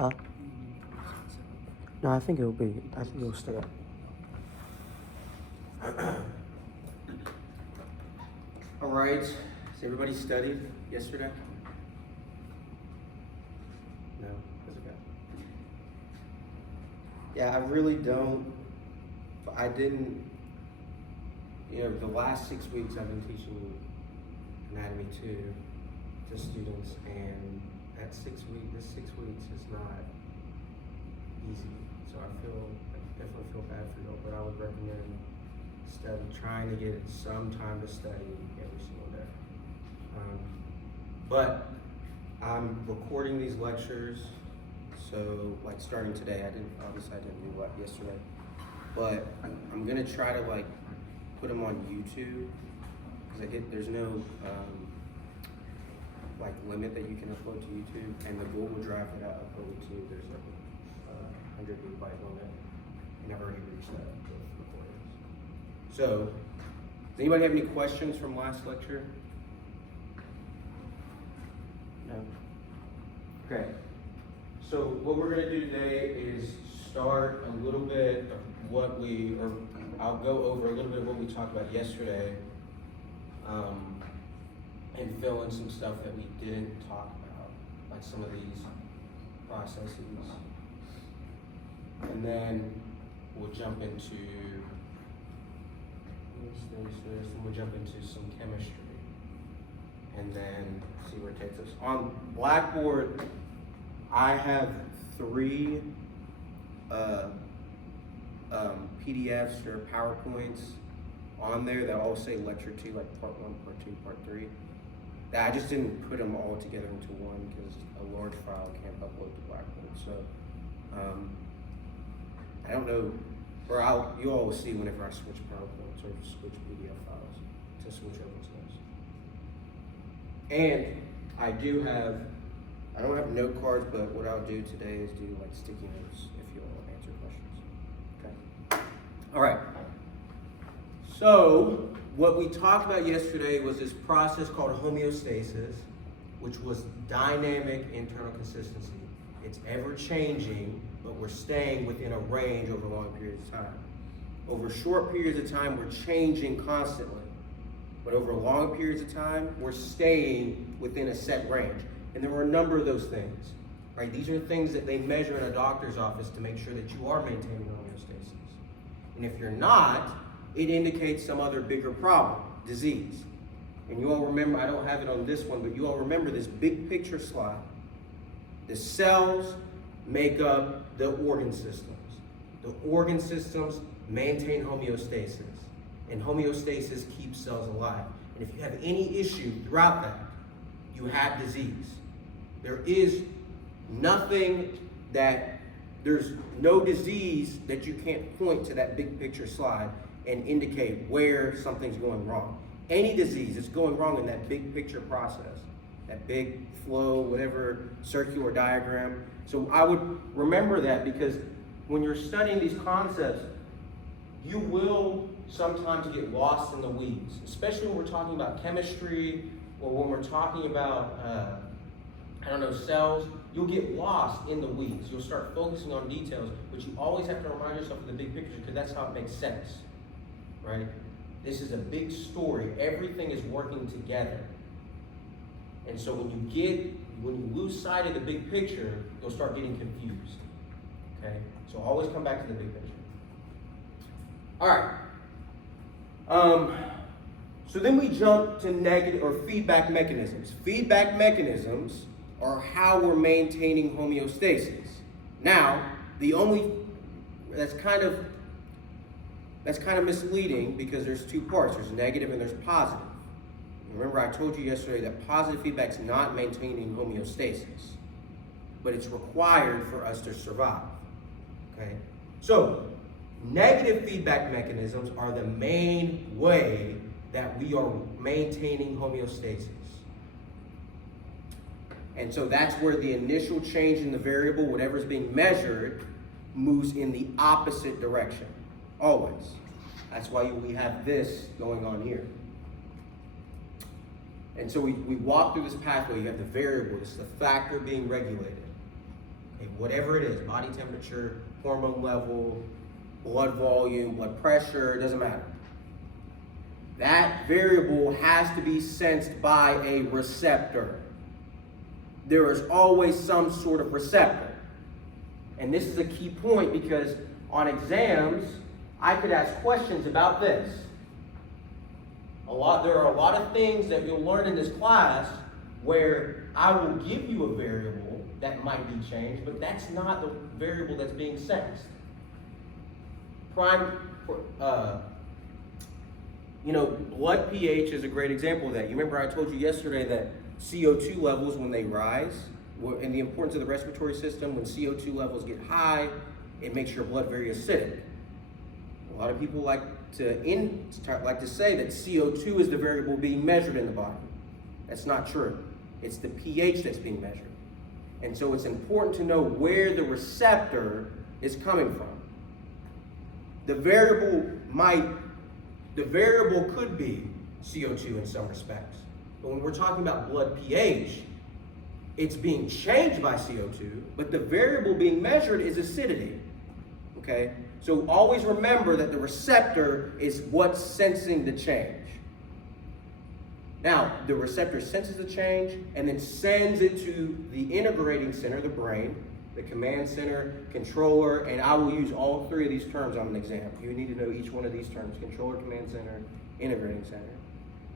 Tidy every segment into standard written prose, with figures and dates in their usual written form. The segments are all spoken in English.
Huh? No, I think it'll be. I think it'll stay up. All right. Has everybody studied yesterday? No? That's okay. Yeah, I really don't. I didn't. The last 6 weeks I've been teaching anatomy 2 to students, and this 6 weeks is not easy. So I definitely feel bad for you, but I would recommend trying to get some time to study every single day. But I'm recording these lectures, so like starting today, I didn't do what yesterday, but I'm gonna try to put them on YouTube, because there's no limit that you can upload to YouTube, and the Google Drive that I uploaded to, there's a 100 gigabyte limit, and I've already reached that with recordings. So, does anybody have any questions from last lecture? No? Okay. So what we're going to do today is start a little bit of I'll go over a little bit of what we talked about yesterday, and fill in some stuff that we didn't talk about, like some of these processes. And then we'll jump into some chemistry, and then see where it takes us. On Blackboard, I have 3 PDFs or PowerPoints on there that all say lecture 2, like part 1, part 2, part 3. I just didn't put them all together into one because a large file can't upload to Blackboard. So I don't know, or you all will see whenever I switch PowerPoints or switch PDF files to switch over to those. And I don't have note cards, but what I'll do today is do sticky notes if you all answer questions. Okay. All right. So what we talked about yesterday was this process called homeostasis, which was dynamic internal consistency. It's ever changing, but we're staying within a range over long periods of time. Over short periods of time, we're changing constantly. But over long periods of time, we're staying within a set range. And there were a number of those things, right? These are things that they measure in a doctor's office to make sure that you are maintaining homeostasis. And if you're not, it indicates some other bigger problem, disease. And you all remember, I don't have it on this one, but you all remember this big picture slide. The cells make up the organ systems. The organ systems maintain homeostasis, and homeostasis keeps cells alive. And if you have any issue throughout that, you have disease. There's no disease that you can't point to that big picture slide and indicate where something's going wrong. Any disease is going wrong in that big picture process, that big flow, whatever circular diagram. So I would remember that, because when you're studying these concepts, you will sometimes get lost in the weeds, especially when we're talking about chemistry or when we're talking about, cells. You'll get lost in the weeds. You'll start focusing on details, but you always have to remind yourself of the big picture, because that's how it makes sense, right? This is a big story. Everything is working together. And so when you lose sight of the big picture, you'll start getting confused, okay? So always come back to the big picture. All right. So then we jump to negative or feedback mechanisms. Feedback mechanisms are how we're maintaining homeostasis. Now, that's kind of misleading, because there's 2 parts. There's negative and there's positive. Remember, I told you yesterday that positive feedback is not maintaining homeostasis, but it's required for us to survive. Okay? So, negative feedback mechanisms are the main way that we are maintaining homeostasis. And so that's where the initial change in the variable, whatever's being measured, moves in the opposite direction, always. That's why we have this going on here. And so we walk through this pathway. You have the variable, it's the factor being regulated. Okay, whatever it is, body temperature, hormone level, blood volume, blood pressure, it doesn't matter. That variable has to be sensed by a receptor. There is always some sort of receptor. And this is a key point because on exams, I could ask questions about this. There are a lot of things that you'll learn in this class where I will give you a variable that might be changed, but that's not the variable that's being sensed. Blood pH is a great example of that. You remember I told you yesterday that CO2 levels, when they rise, and the importance of the respiratory system, when CO2 levels get high, it makes your blood very acidic. A lot of people like to say that CO2 is the variable being measured in the body. That's not true. It's the pH that's being measured. And so it's important to know where the receptor is coming from. The variable could be CO2 in some respects. But when we're talking about blood pH, it's being changed by CO2, but the variable being measured is acidity. Okay? So always remember that the receptor is what's sensing the change. Now, the receptor senses the change and then sends it to the integrating center, the brain, the command center, controller, and I will use all three of these terms on an exam. You need to know each one of these terms: controller, command center, integrating center,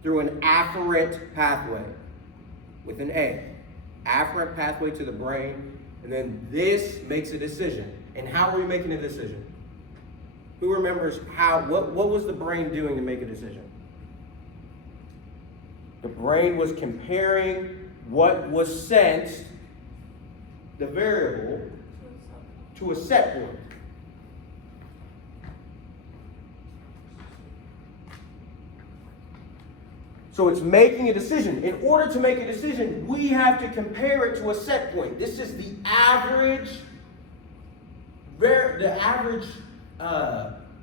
through an afferent pathway with an A. Afferent pathway to the brain, and then this makes a decision. And how are we making a decision? Who remembers what was the brain doing to make a decision? The brain was comparing what was sensed, the variable, to a set point. So it's making a decision. In order to make a decision, we have to compare it to a set point. This is the average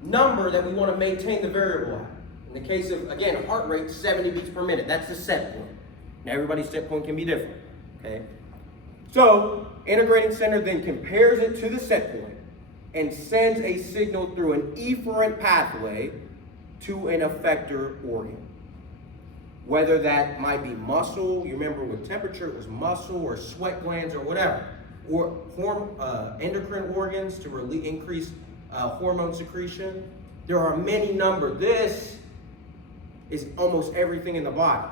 number that we want to maintain the variable at. In the case of, again, heart rate, 70 beats per minute. That's the set point. Now, everybody's set point can be different. Okay? So, integrating center then compares it to the set point and sends a signal through an efferent pathway to an effector organ. Whether that might be muscle, you remember with temperature it was muscle or sweat glands or whatever, or endocrine organs to increase hormone secretion. There are many numbers. This is almost everything in the body.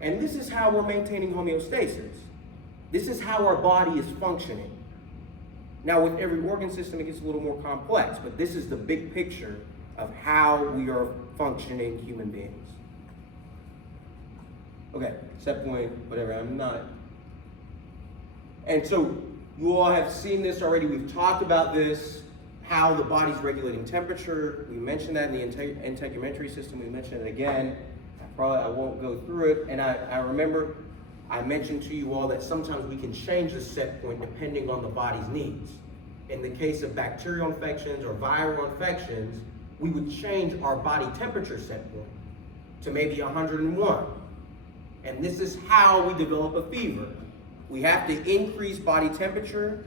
And this is how we're maintaining homeostasis. This is how our body is functioning. Now, with every organ system, it gets a little more complex, but this is the big picture of how we are functioning human beings. Okay, set point, whatever, I'm not. And so, you all have seen this already. We've talked about this, how the body's regulating temperature. We mentioned that in the integumentary system. We mentioned it again. I won't go through it. And I remember I mentioned to you all that sometimes we can change the set point depending on the body's needs. In the case of bacterial infections or viral infections, we would change our body temperature set point to maybe 101. And this is how we develop a fever. We have to increase body temperature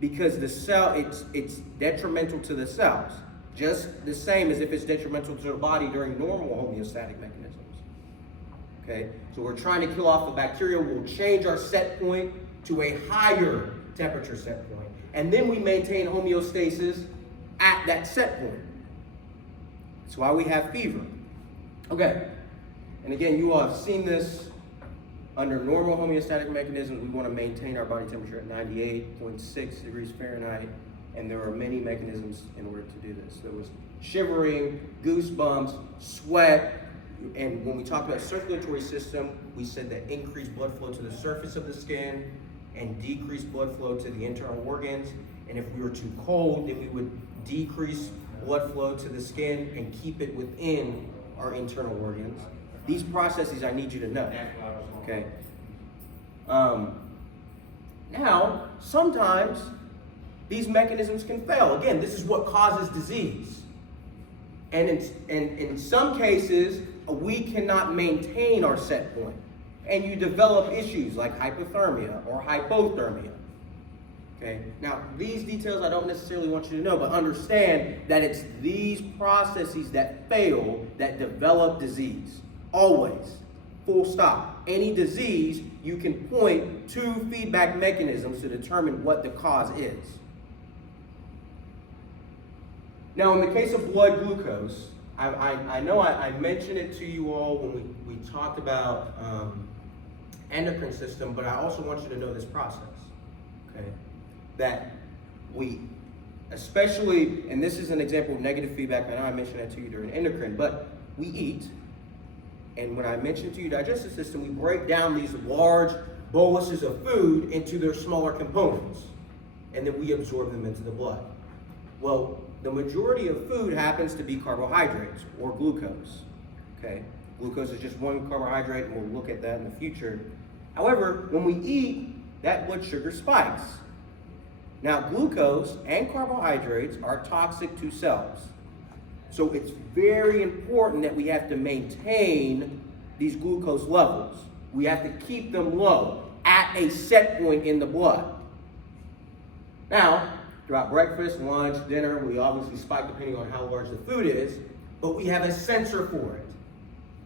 because the cell, it's detrimental to the cells. Just the same as if it's detrimental to the body during normal homeostatic mechanisms. Okay, so we're trying to kill off the bacteria. We'll change our set point to a higher temperature set point. And then we maintain homeostasis at that set point. That's why we have fever. Okay, and again, you all have seen this. Under normal homeostatic mechanisms, we want to maintain our body temperature at 98.6 degrees Fahrenheit, and there are many mechanisms in order to do this. There was shivering, goosebumps, sweat, and when we talk about circulatory system, we said that increased blood flow to the surface of the skin and decreased blood flow to the internal organs. And if we were too cold, then we would decrease blood flow to the skin and keep it within our internal organs. These processes I need you to know. Okay. Now, sometimes these mechanisms can fail. Again, this is what causes disease. And in some cases, we cannot maintain our set point. and you develop issues like hypothermia or hypothermia. Okay? Now, these details I don't necessarily want you to know, but understand that it's these processes that fail that develop disease. Always. Full stop. Any disease, you can point to feedback mechanisms to determine what the cause is. Now, in the case of blood glucose, I know I mentioned it to you all when we talked about endocrine system, but I also want you to know this process, okay? That we, especially, and this is an example of negative feedback, I know I mentioned that to you during endocrine, but we eat, and when I mentioned to you digestive system, we break down these large boluses of food into their smaller components, and then we absorb them into the blood. Well, the majority of food happens to be carbohydrates or glucose, okay? Glucose is just one carbohydrate, and we'll look at that in the future. However, when we eat, that blood sugar spikes. Now, glucose and carbohydrates are toxic to cells. So it's very important that we have to maintain these glucose levels. We have to keep them low at a set point in the blood. Now, throughout breakfast, lunch, dinner, we obviously spike depending on how large the food is, but we have a sensor for it.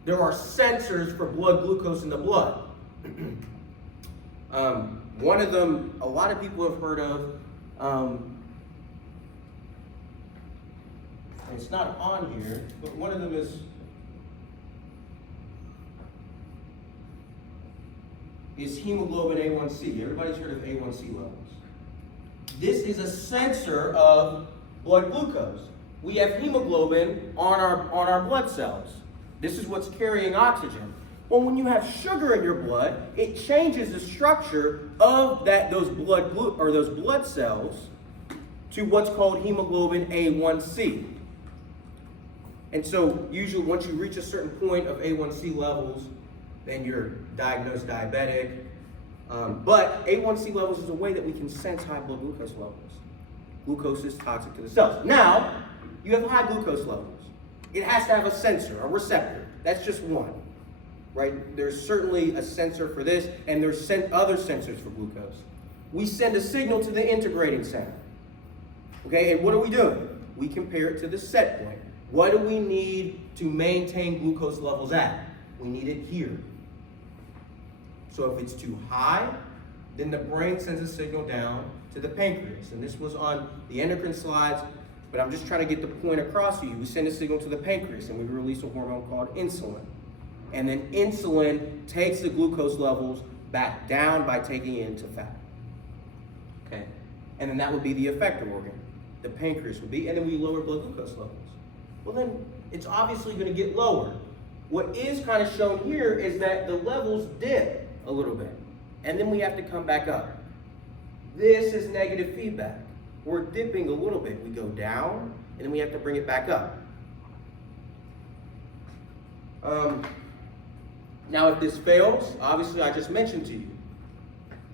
There are sensors for blood glucose in the blood. One of them, a lot of people have heard of, it's not on here, but one of them is hemoglobin A1C. Everybody's heard of A1C levels. This is a sensor of blood glucose. We have hemoglobin on our blood cells. This is what's carrying oxygen. Well, when you have sugar in your blood, it changes the structure of those blood cells to what's called hemoglobin A1C. And so usually once you reach a certain point of A1C levels, then you're diagnosed diabetic. But A1C levels is a way that we can sense high blood glucose levels. Glucose is toxic to the cells. Now, you have high glucose levels. It has to have a sensor, a receptor. That's just one, right? There's certainly a sensor for this, and there's other sensors for glucose. We send a signal to the integrating center. Okay, and what are we doing? We compare it to the set point. What do we need to maintain glucose levels at? We need it here. So if it's too high, then the brain sends a signal down to the pancreas. And this was on the endocrine slides, but I'm just trying to get the point across to you. We send a signal to the pancreas, and we release a hormone called insulin. And then insulin takes the glucose levels back down by taking it into fat. Okay? And then that would be the effector organ. The pancreas would be, and then we lower blood glucose levels. Well, then it's obviously going to get lower. What is kind of shown here is that the levels dip a little bit, and then we have to come back up. This is negative feedback. We're dipping a little bit. We go down, and then we have to bring it back up. Now, if this fails, obviously I just mentioned to you,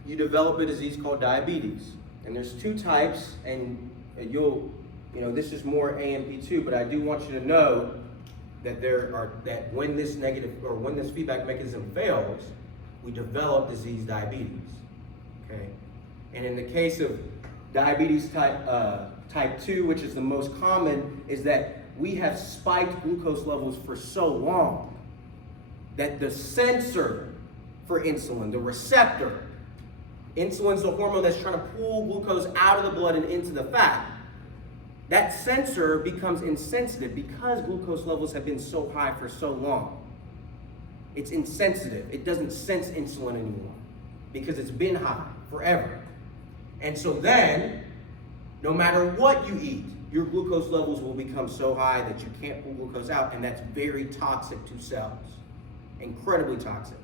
you develop a disease called diabetes. And there's two types, and this is more AMP2, but I do want you to know that that when this feedback mechanism fails, we develop disease diabetes. Okay? And in the case of diabetes type 2, which is the most common, is that we have spiked glucose levels for so long that the sensor for insulin, the receptor, insulin's the hormone that's trying to pull glucose out of the blood and into the fat. That sensor becomes insensitive because glucose levels have been so high for so long. It's insensitive. It doesn't sense insulin anymore because it's been high forever. And so then, no matter what you eat, your glucose levels will become so high that you can't pull glucose out, and that's very toxic to cells. Incredibly toxic.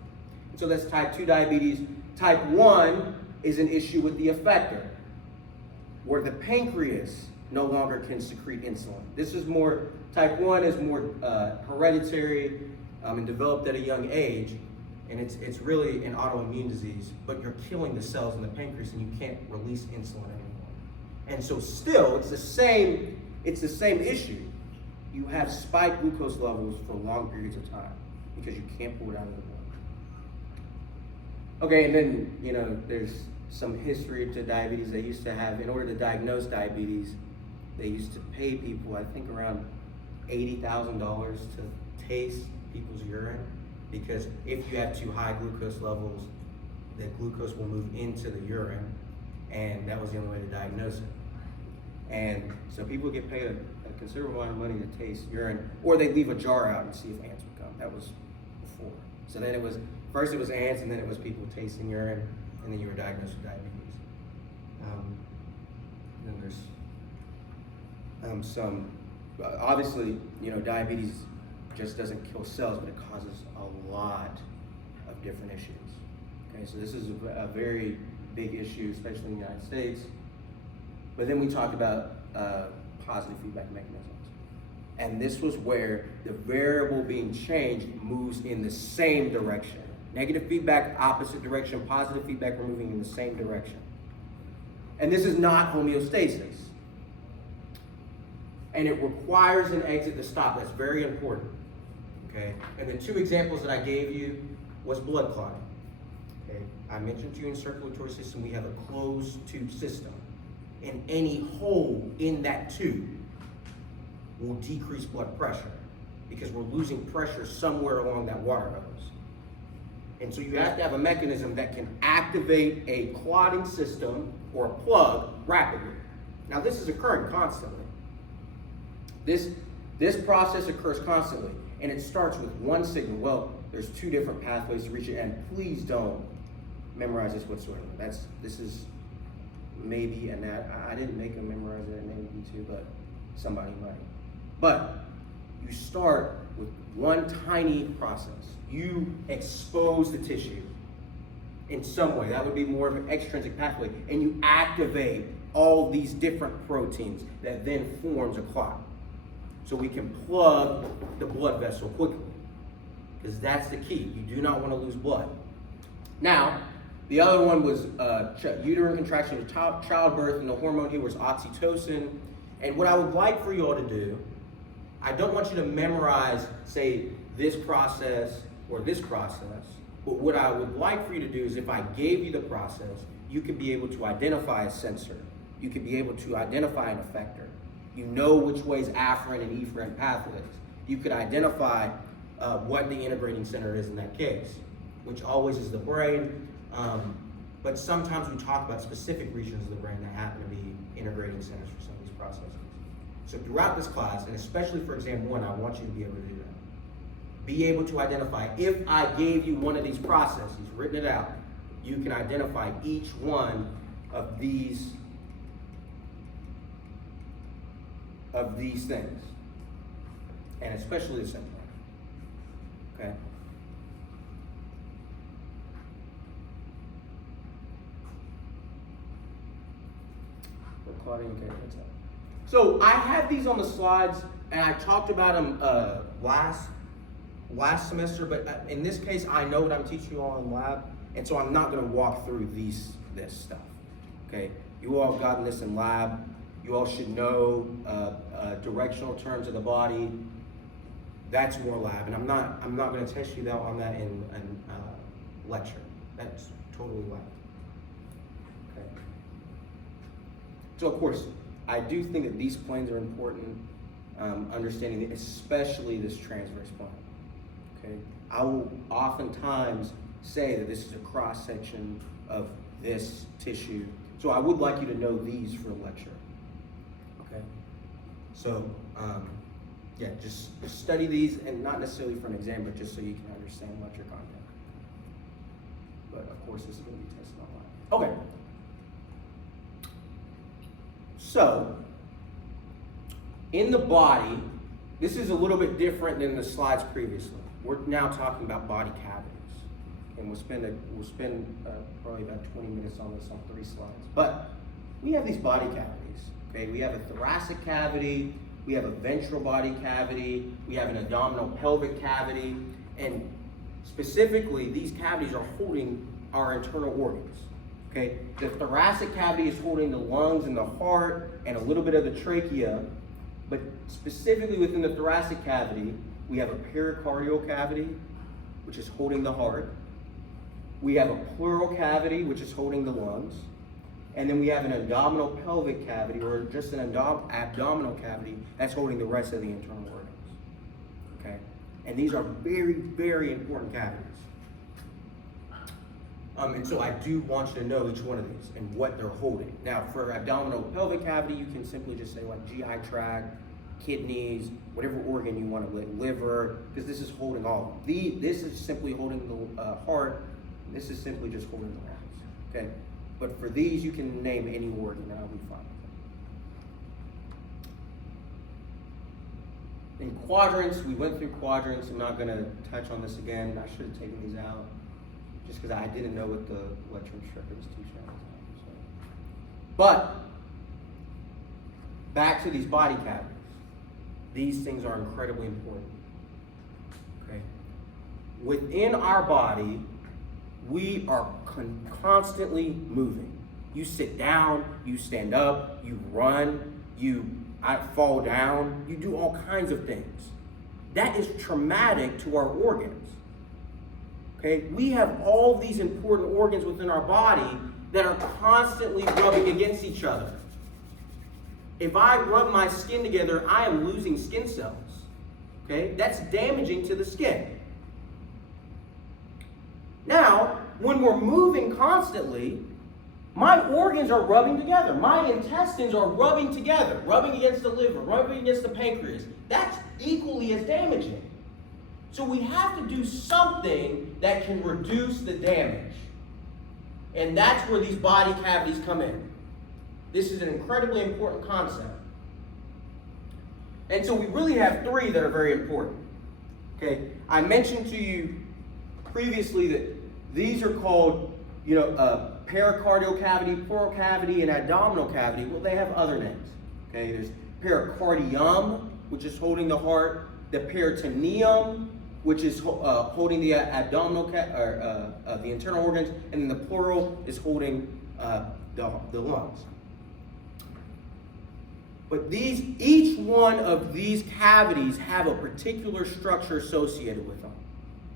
So that's type 2 diabetes. Type 1 is an issue with the effector, where the pancreas no longer can secrete insulin. This is more, type 1 is more hereditary and developed at a young age, and it's really an autoimmune disease, but you're killing the cells in the pancreas and you can't release insulin anymore. And so still, it's the same issue. You have spiked glucose levels for long periods of time because you can't pull it out of the blood. Okay, and then, there's some history to diabetes. They used to have, in order to diagnose diabetes, they used to pay people, I think around $80,000 to taste people's urine, because if you have too high glucose levels, the glucose will move into the urine, and that was the only way to diagnose it. And so people get paid a considerable amount of money to taste urine, or they leave a jar out and see if ants would come. That was before. So then first it was ants, and then it was people tasting urine, and then you were diagnosed with diabetes. Then there's obviously, diabetes just doesn't kill cells, but it causes a lot of different issues. Okay, so this is a very big issue, especially in the United States. But then we talked about positive feedback mechanisms. And this was where the variable being changed moves in the same direction. Negative feedback, opposite direction. Positive feedback, we're moving in the same direction. And this is not homeostasis. And it requires an exit to stop. That's very important. Okay? And the two examples that I gave you was blood clotting. Okay? I mentioned to you in circulatory system, we have a closed tube system. And any hole in that tube will decrease blood pressure because we're losing pressure somewhere along that water hose. And so you have to have a mechanism that can activate a clotting system or a plug rapidly. Now this is occurring constantly. This process occurs constantly, and it starts with one signal. Well, there's two different pathways to reach it, and please don't memorize this whatsoever. This is maybe, and I didn't make them memorize it, maybe you too, but somebody might. But you start with one tiny process. You expose the tissue in some way. That would be more of an extrinsic pathway, and you activate all these different proteins that then forms a clot. So we can plug the blood vessel quickly, because that's the key. You do not want to lose blood. Now, the other one was uterine contraction of childbirth, and the hormone here was oxytocin. And what I would like for you all to do, I don't want you to memorize, say, this process or this process, but what I would like for you to do is if I gave you the process, you could be able to identify a sensor. You could be able to identify an effector. You know which ways afferent and efferent pathways. You could identify what the integrating center is in that case, which always is the brain. But sometimes we talk about specific regions of the brain that happen to be integrating centers for some of these processes. So throughout this class, and especially for exam 1, I want you to be able to do that. Be able to identify, if I gave you one of these processes, written it out, you can identify each one of these things, and especially the symptoms. Okay? Okay, that's it. So I have these on the slides, and I talked about them last semester, but in this case, I know what I'm teaching you all in lab, and so I'm not going to walk through this stuff. Okay, you all have gotten this in lab. You all should know directional terms of the body. That's more lab, and I'm not going to test you on that in lecture. That's totally lab. Okay. So of course, I do think that these planes are important. Understanding especially this transverse plane. Okay, I will oftentimes say that this is a cross section of this tissue. So I would like you to know these for a lecture. Okay, so yeah, just study these, and not necessarily for an exam, but just so you can understand lecture content. But of course, this is going to be tested online. Okay. So, in the body, this is a little bit different than the slides previously. We're now talking about body cavities, and we'll spend probably about 20 minutes on this on 3 slides. But we have these body cavities. Okay, we have a thoracic cavity, we have a ventral body cavity, we have an abdominal pelvic cavity, and specifically, these cavities are holding our internal organs. Okay, the thoracic cavity is holding the lungs and the heart and a little bit of the trachea, but specifically within the thoracic cavity, we have a pericardial cavity, which is holding the heart. We have a pleural cavity, which is holding the lungs. And then we have an abdominal pelvic cavity, or just an abdominal cavity, that's holding the rest of the internal organs. Okay? And these are very, very important cavities. And so I do want you to know each one of these and what they're holding. Now, for abdominal pelvic cavity, you can simply just say like GI tract, kidneys, whatever organ you want to liver, because this is holding all of them. This is simply holding the heart. This is simply just holding the lungs. Okay? But for these, you can name any organ, and I'll be fine with it. In quadrants, we went through quadrants. I'm not going to touch on this again. I should have taken these out, just because I didn't know what the lecture instructor was teaching at the time. So. But, back to these body cavities. These things are incredibly important. Okay? Within our body, we are constantly moving. You sit down, you stand up, you run, I fall down, you do all kinds of things. That is traumatic to our organs. Okay? We have all these important organs within our body that are constantly rubbing against each other. If I rub my skin together, I am losing skin cells. Okay? That's damaging to the skin. Now, when we're moving constantly, my organs are rubbing together. My intestines are rubbing together, rubbing against the liver, rubbing against the pancreas. That's equally as damaging. So we have to do something that can reduce the damage. And that's where these body cavities come in. This is an incredibly important concept. And so we really have three that are very important. Okay, I mentioned to you previously that these are called, pericardial cavity, pleural cavity, and abdominal cavity. Well, they have other names. Okay, there's pericardium, which is holding the heart, the peritoneum, which is holding the abdominal, the internal organs, and then the pleural is holding the lungs. But each one of these cavities have a particular structure associated with them.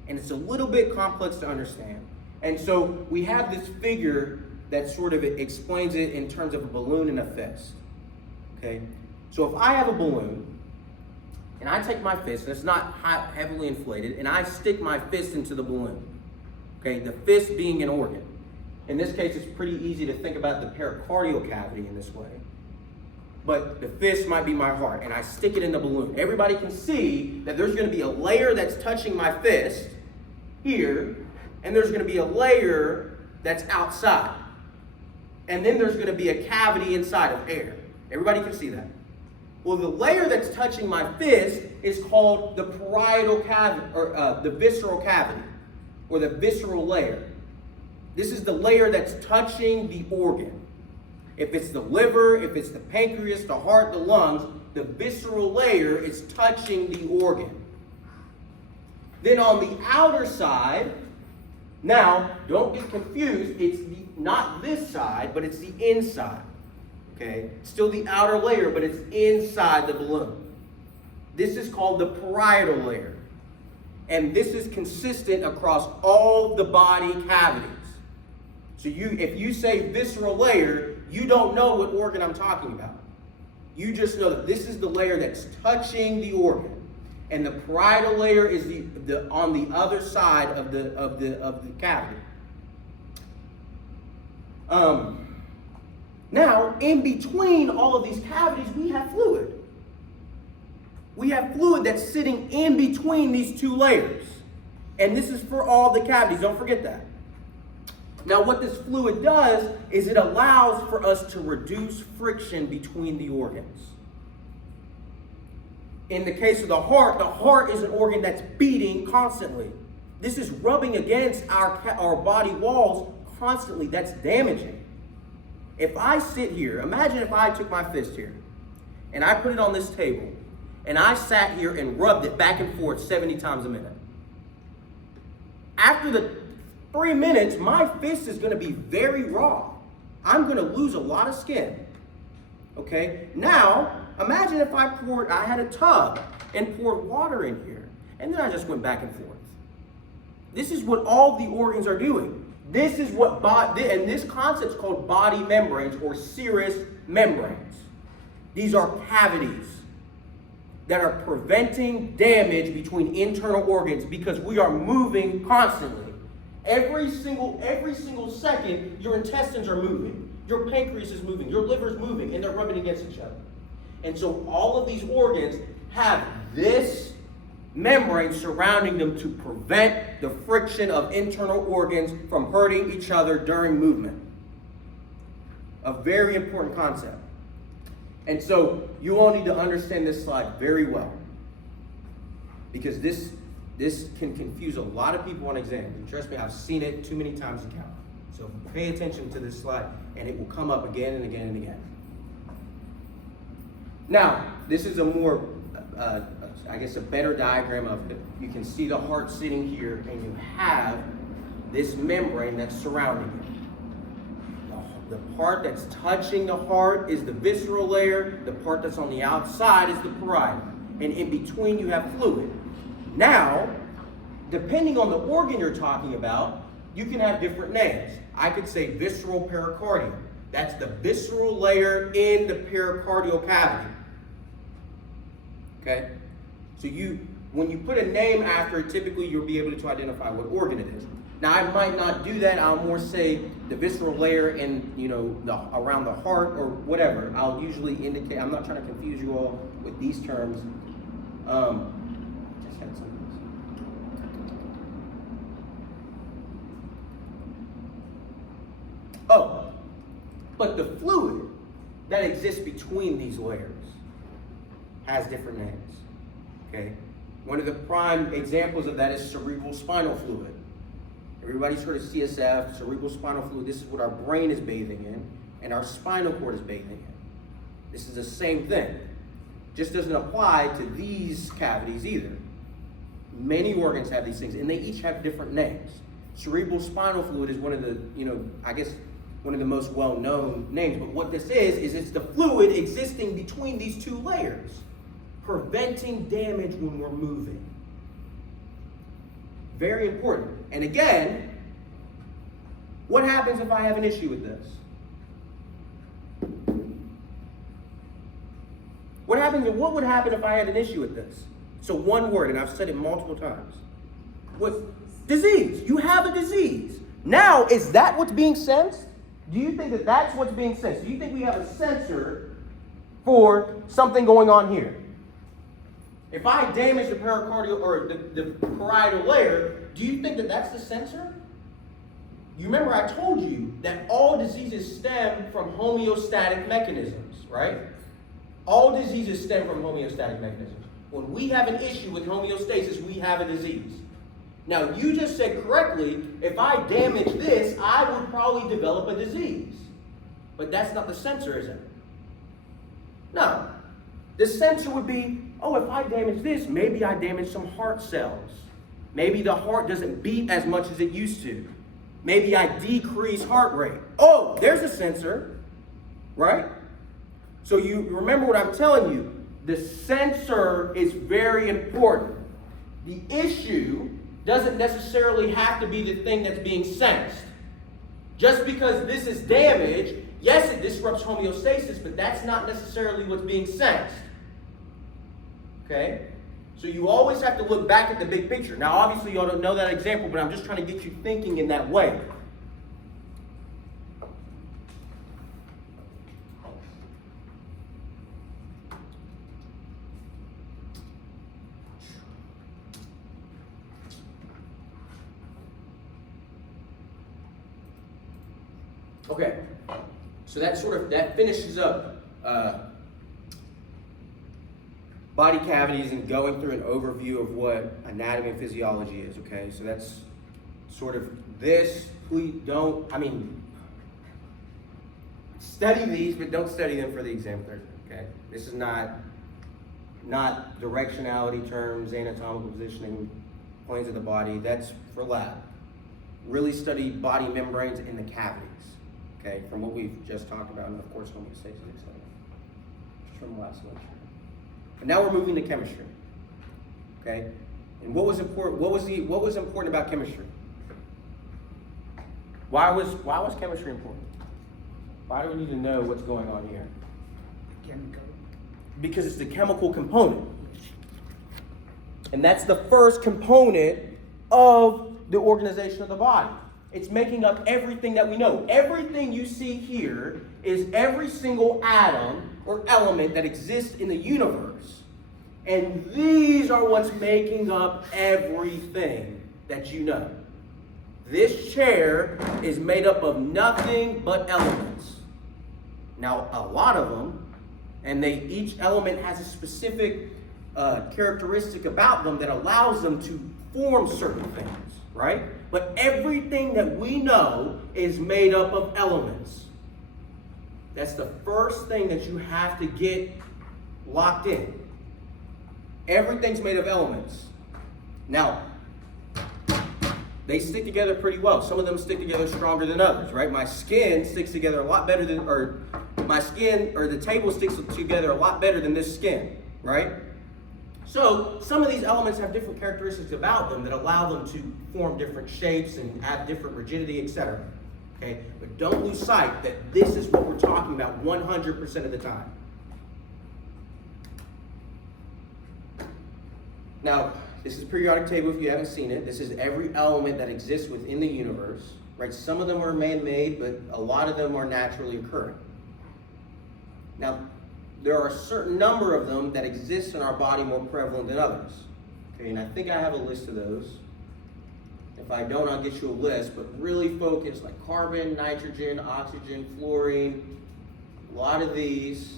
And it's a little bit complex to understand. And so we have this figure that sort of explains it in terms of a balloon and a fist. Okay? So if I have a balloon, and I take my fist, and it's not heavily inflated, and I stick my fist into the balloon. Okay? The fist being an organ. In this case, it's pretty easy to think about the pericardial cavity in this way. But the fist might be my heart, and I stick it in the balloon. Everybody can see that there's going to be a layer that's touching my fist here, and there's going to be a layer that's outside. And then there's going to be a cavity inside of air. Everybody can see that. Well, the layer that's touching my fist is called the parietal cavity, or the visceral cavity, or the visceral layer. This is the layer that's touching the organ. If it's the liver, if it's the pancreas, the heart, the lungs, the visceral layer is touching the organ. Then on the outer side, now don't get confused, it's not this side, but it's the inside. Okay? Still the outer layer, but it's inside the balloon. This is called the parietal layer. And this is consistent across all the body cavities. So if you say visceral layer, you don't know what organ I'm talking about. You just know that this is the layer that's touching the organ. And the parietal layer is the on the other side of the cavity. Now, in between all of these cavities, we have fluid. We have fluid that's sitting in between these two layers. And this is for all the cavities. Don't forget that. Now, what this fluid does is it allows for us to reduce friction between the organs. In the case of the heart is an organ that's beating constantly. This is rubbing against our body walls constantly. That's damaging. If I sit here, imagine if I took my fist here and I put it on this table and I sat here and rubbed it back and forth 70 times a minute. After the 3 minutes, my fist is going to be very raw. I'm going to lose a lot of skin. Okay? Now, imagine if I had a tub and poured water in here, and then I just went back and forth. This is what all the organs are doing. This is what and this concept is called body membranes or serous membranes. These are cavities that are preventing damage between internal organs because we are moving constantly. Every single second, your intestines are moving, your pancreas is moving, your liver is moving, and they're rubbing against each other. And so all of these organs have this membrane surrounding them to prevent the friction of internal organs from hurting each other during movement. A very important concept. And so you all need to understand this slide very well, because this can confuse a lot of people on exams. And trust me, I've seen it too many times to count. So pay attention to this slide, and it will come up again and again and again. Now, this is a more, I guess, a better diagram of it. You can see the heart sitting here, and you have this membrane that's surrounding it. The part that's touching the heart is the visceral layer. The part that's on the outside is the parietal. And in between, you have fluid. Now, depending on the organ you're talking about, you can have different names. I could say visceral pericardium. That's the visceral layer in the pericardial cavity. Okay? So when you put a name after it, typically you'll be able to identify what organ it is. Now, I might not do that. I'll more say the visceral layer and, around the heart or whatever. I'll usually indicate. I'm not trying to confuse you all with these terms. Just had some of this. Oh, but the fluid that exists between these layers has different names. Okay? One of the prime examples of that is cerebral spinal fluid. Everybody's heard of CSF, cerebral spinal fluid. This is what our brain is bathing in, and our spinal cord is bathing in. This is the same thing. Just doesn't apply to these cavities either. Many organs have these things, and they each have different names. Cerebral spinal fluid is one of the, one of the most well-known names. But what this is it's the fluid existing between these two layers, preventing damage when we're moving. Very important. And again, what happens if I have an issue with this? What would happen if I had an issue with this? So one word, and I've said it multiple times. What? Disease. You have a disease. Now, is that what's being sensed? Do you think that that's what's being sensed? Do you think we have a sensor for something going on here? If I damage the pericardial or the parietal layer, do you think that that's the sensor? You remember I told you that all diseases stem from homeostatic mechanisms, right? All diseases stem from homeostatic mechanisms. When we have an issue with homeostasis, we have a disease. Now, you just said correctly, if I damage this, I would probably develop a disease. But that's not the sensor, is it? No. The sensor would be, if I damage this, maybe I damage some heart cells. Maybe the heart doesn't beat as much as it used to. Maybe I decrease heart rate. Oh, there's a sensor, right? So you remember what I'm telling you. The sensor is very important. The issue doesn't necessarily have to be the thing that's being sensed. Just because this is damage, yes, it disrupts homeostasis, but that's not necessarily what's being sensed. Okay? So you always have to look back at the big picture. Now, obviously, you all don't know that example, but I'm just trying to get you thinking in that way. Okay, so that finishes up body cavities and going through an overview of what anatomy and physiology is, okay? So that's sort of this. Please don't, study these, but don't study them for the exam Thursday, okay? This is not directionality terms, anatomical positioning, planes of the body. That's for lab. Really study body membranes and the cavities. Okay, from what we've just talked about, and of course homeostasis, etc. Just from the last lecture. And now we're moving to chemistry. Okay, and what was important? What was important about chemistry? Why was chemistry important? Why do we need to know what's going on here? Chemical. Because it's the chemical component. And that's the first component of the organization of the body. It's making up everything that we know. Everything you see here is every single atom or element that exists in the universe. And these are what's making up everything that you know. This chair is made up of nothing but elements. Now, a lot of them, and each element has a specific characteristic about them that allows them to form certain things, right? But everything that we know is made up of elements. That's the first thing that you have to get locked in. Everything's made of elements. Now, they stick together pretty well. Some of them stick together stronger than others, right? My skin sticks together a lot better than, or my skin, or the table sticks together a lot better than this skin, right? So some of these elements have different characteristics about them that allow them to form different shapes and have different rigidity, etc. Okay? But don't lose sight that this is what we're talking about 100% of the time. Now, this is periodic table if you haven't seen it. This is every element that exists within the universe, right? Some of them are man-made, but a lot of them are naturally occurring. Now, there are a certain number of them that exist in our body more prevalent than others. Okay, and I think I have a list of those. If I don't, I'll get you a list, but really focus like carbon, nitrogen, oxygen, fluorine, a lot of these,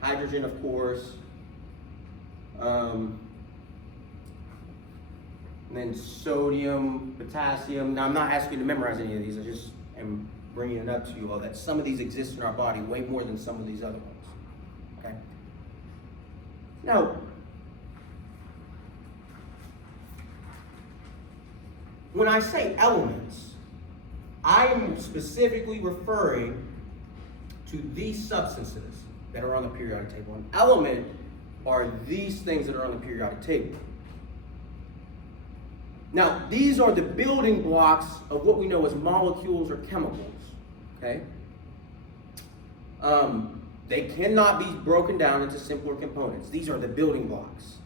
hydrogen, of course. And then sodium, potassium. Now, I'm not asking you to memorize any of these. I just am bringing it up to you all that some of these exist in our body way more than some of these other ones. Okay? Now, when I say elements, I am specifically referring to these substances that are on the periodic table. An element are these things that are on the periodic table. Now, these are the building blocks of what we know as molecules or chemicals, okay? They cannot be broken down into simpler components. These are the building blocks.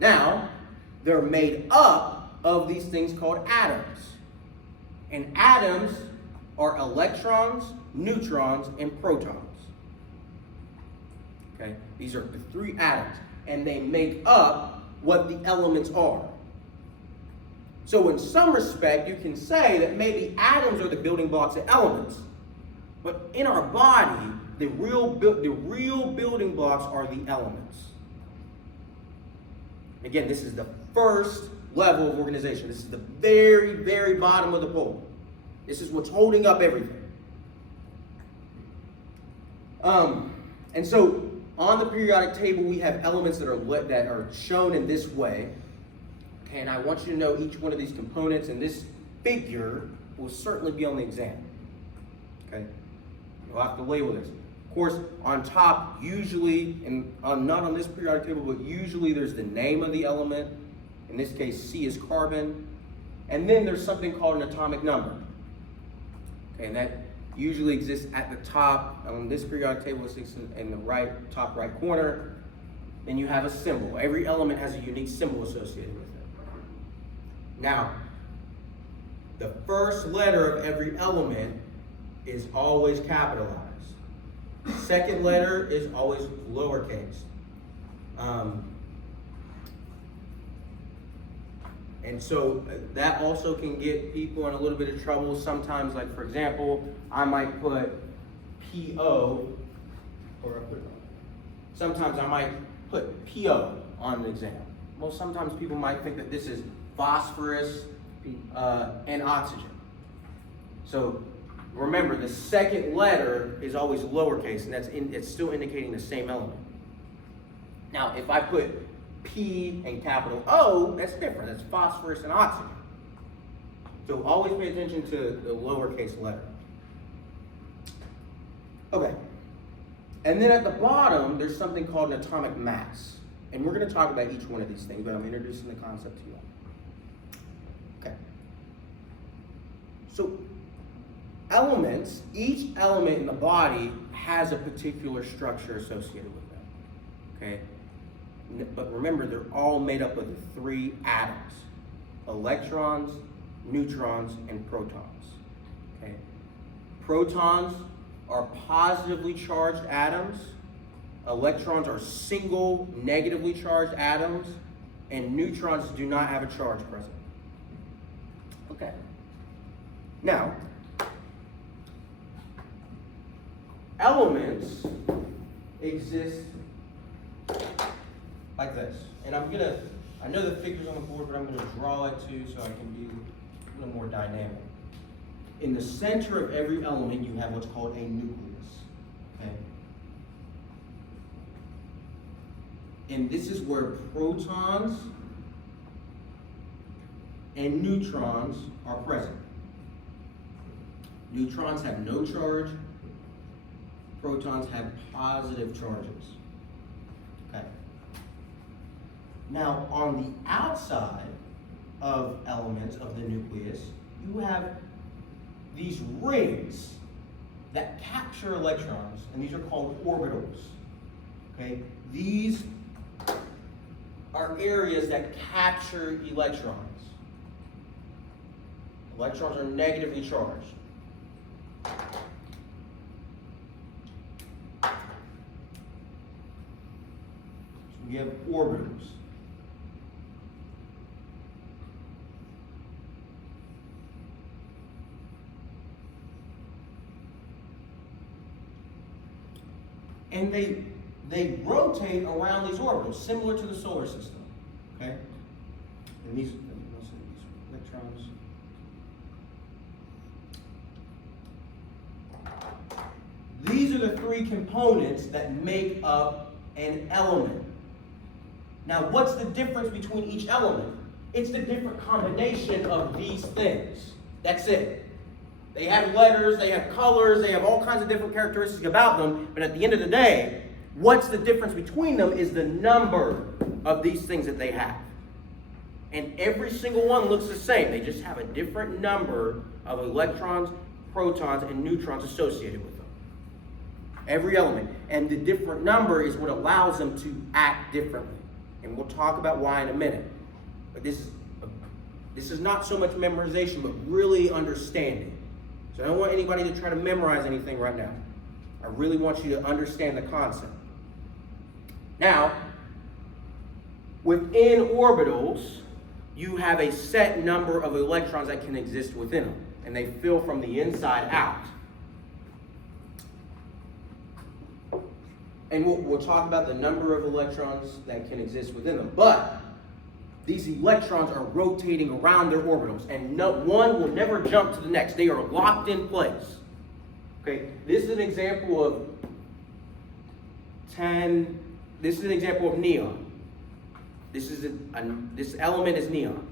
Now, they're made up of these things called atoms. And atoms are electrons, neutrons, and protons. Okay? These are the three atoms, and they make up what the elements are. So in some respect, you can say that maybe atoms are the building blocks of elements. But in our body, the real building blocks are the elements. Again, this is the first level of organization. This is the very, very bottom of the pole. This is what's holding up everything. And so on the periodic table, we have elements that are shown in this way. And I want you to know each one of these components, and this figure will certainly be on the exam. Okay? You'll have to label this. Of course, on top, usually, and not on this periodic table, but usually there's the name of the element. In this case, C is carbon. And then there's something called an atomic number. Okay, and that usually exists at the top. On this periodic table, it sits in the top right corner. Then you have a symbol. Every element has a unique symbol associated with it. Now, the first letter of every element is always capitalized. Second letter is always lowercase. And so that also can get people in a little bit of trouble. Sometimes, like for example, I might put P-O, or sometimes I might put P-O on the exam. Well, sometimes people might think that this is phosphorus and oxygen. So remember, the second letter is always lowercase, and it's still indicating the same element. Now, if I put P and capital O, that's different. That's phosphorus and oxygen. So always pay attention to the lowercase letter. Okay. And then at the bottom, there's something called an atomic mass. And we're going to talk about each one of these things, but I'm introducing the concept to you all. Okay. So elements, each element in the body has a particular structure associated with them, okay? But remember, they're all made up of the 3 atoms: electrons, neutrons, and protons, okay? Protons are positively charged atoms, electrons are single negatively charged atoms, and neutrons do not have a charge present. Okay. Now, elements exist like this. And I know the figure's on the board, but I'm gonna draw it too so I can be a little more dynamic. In the center of every element, you have what's called a nucleus, okay? And this is where protons and neutrons are present. Neutrons have no charge, protons have positive charges, okay? Now, on the outside of elements of the nucleus, you have these rings that capture electrons, and these are called orbitals, okay? These are areas that capture electrons. Electrons are negatively charged. So we have orbitals. And they rotate around these orbitals, similar to the solar system, okay? And these electrons. These are the 3 components that make up an element. Now, what's the difference between each element? It's the different combination of these things. That's it. They have letters, they have colors, they have all kinds of different characteristics about them, but at the end of the day, what's the difference between them is the number of these things that they have. And every single one looks the same. They just have a different number of electrons, protons, and neutrons associated with them. Every element. And the different number is what allows them to act differently. And we'll talk about why in a minute. But this is not so much memorization, but really understanding. So I don't want anybody to try to memorize anything right now. I really want you to understand the concept. Now, within orbitals, you have a set number of electrons that can exist within them, and they fill from the inside out. And we'll talk about the number of electrons that can exist within them. But these electrons are rotating around their orbitals, and one will never jump to the next. They are locked in place. Okay, this is an example of this is an example of neon. This element is neon.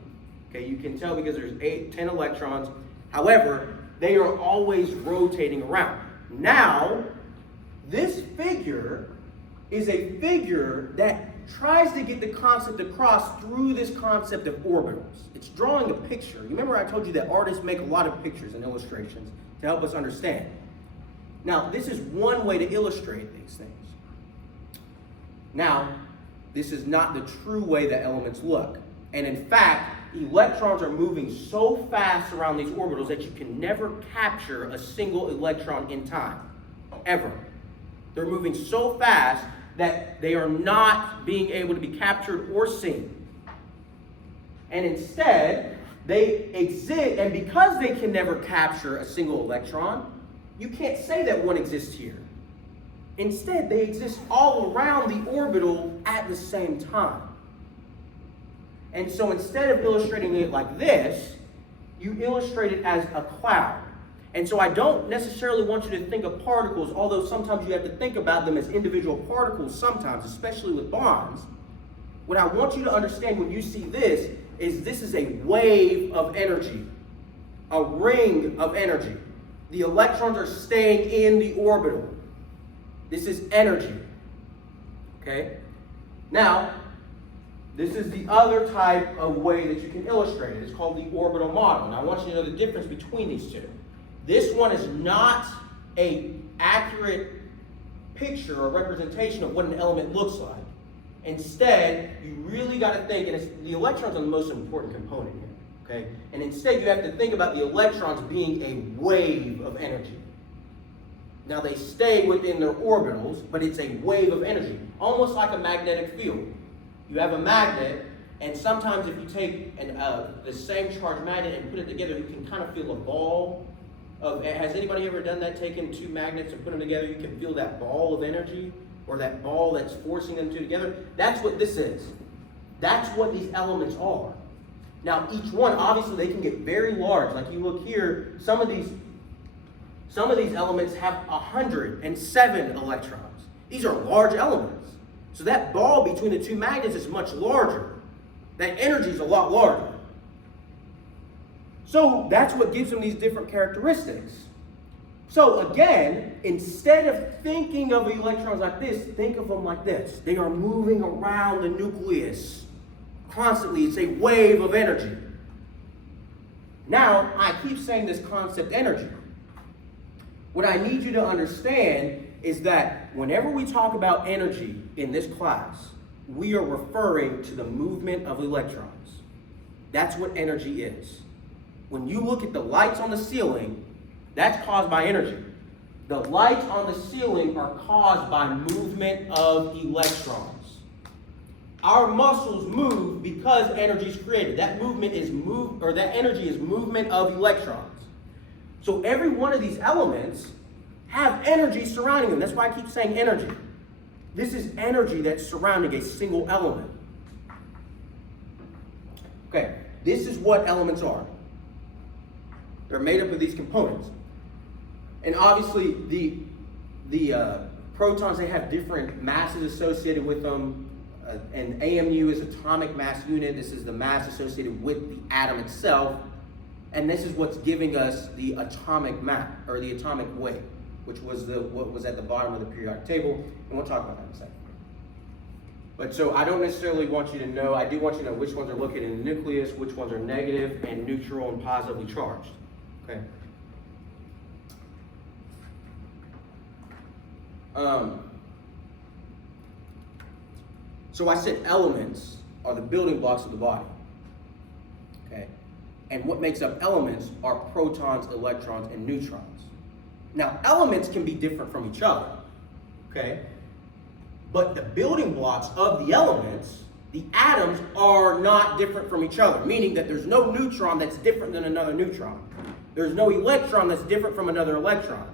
Okay, you can tell because there's 10 electrons. However, they are always rotating around. Now, this figure is a figure that tries to get the concept across through this concept of orbitals. It's drawing a picture. You remember I told you that artists make a lot of pictures and illustrations to help us understand. Now, this is one way to illustrate these things. Now, this is not the true way that elements look. And in fact, electrons are moving so fast around these orbitals that you can never capture a single electron in time, ever. They're moving so fast that they are not being able to be captured or seen. And instead, they exist, and because they can never capture a single electron, you can't say that one exists here. Instead, they exist all around the orbital at the same time. And so instead of illustrating it like this, you illustrate it as a cloud. And so I don't necessarily want you to think of particles, although sometimes you have to think about them as individual particles sometimes, especially with bonds. What I want you to understand when you see this is a wave of energy, a ring of energy. The electrons are staying in the orbital. This is energy. Okay? Now, this is the other type of way that you can illustrate it. It's called the orbital model. Now, I want you to know the difference between these two. This one is not an accurate picture or representation of what an element looks like. Instead, you really got to think, and the electrons are the most important component here, okay? And instead, you have to think about the electrons being a wave of energy. Now, they stay within their orbitals, but it's a wave of energy, almost like a magnetic field. You have a magnet, and sometimes if you take the same charged magnet and put it together, you can kind of feel a ball of, has anybody ever done that, taken two magnets and put them together? You can feel that ball of energy, or that ball that's forcing them two together. That's what this is. That's what these elements are. Now, each one, obviously, they can get very large. Like you look here, some of these elements have 107 electrons. These are large elements. So that ball between the two magnets is much larger. That energy is a lot larger. So that's what gives them these different characteristics. So again, instead of thinking of electrons like this, think of them like this. They are moving around the nucleus constantly. It's a wave of energy. Now, I keep saying this concept energy. What I need you to understand is that whenever we talk about energy in this class, we are referring to the movement of electrons. That's what energy is. When you look at the lights on the ceiling, that's caused by energy. The lights on the ceiling are caused by movement of electrons. Our muscles move because energy is created. That movement is that energy is movement of electrons. So every one of these elements have energy surrounding them. That's why I keep saying energy. This is energy that's surrounding a single element. Okay, this is what elements are. They're made up of these components. And obviously, the protons, they have different masses associated with them. And AMU is atomic mass unit. This is the mass associated with the atom itself. And this is what's giving us the atomic mass, or the atomic weight, which was what was at the bottom of the periodic table. And we'll talk about that in a second. But so I don't necessarily want you to know, I do want you to know which ones are located in the nucleus, which ones are negative and neutral and positively charged. Okay. So I said elements are the building blocks of the body. Okay. And what makes up elements are protons, electrons, and neutrons. Now, elements can be different from each other. Okay. But the building blocks of the elements, the atoms, are not different from each other, meaning that there's no neutron that's different than another neutron. There's no electron that's different from another electron.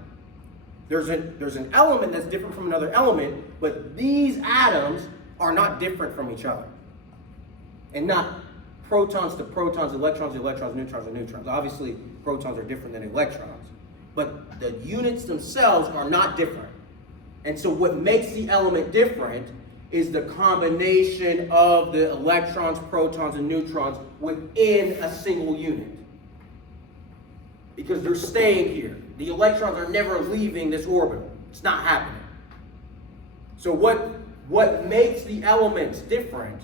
There's an element that's different from another element, but these atoms are not different from each other. And not protons to protons, electrons to electrons, neutrons to neutrons. Obviously, protons are different than electrons, but the units themselves are not different. And so what makes the element different is the combination of the electrons, protons, and neutrons within a single unit. Because they're staying here. The electrons are never leaving this orbital. It's not happening. So what makes the elements different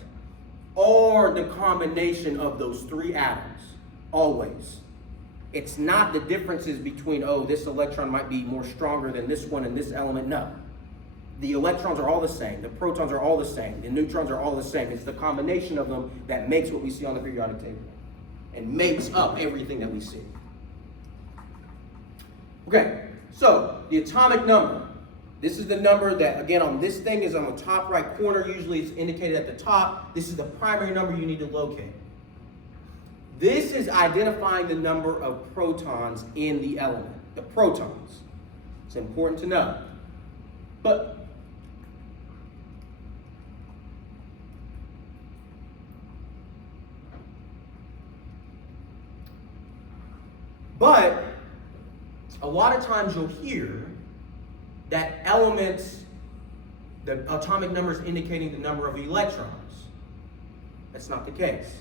are the combination of those three atoms, always. It's not the differences between, oh, this electron might be more stronger than this one and this element. No. The electrons are all the same. The protons are all the same. The neutrons are all the same. It's the combination of them that makes what we see on the periodic table and makes up everything that we see. Okay, so the atomic number. This is the number that, again, on this thing is on the top right corner. Usually it's indicated at the top. This is the primary number you need to locate. This is identifying the number of protons in the element, the protons. It's important to know. But a lot of times you'll hear that elements, the atomic number is indicating the number of electrons. That's not the case.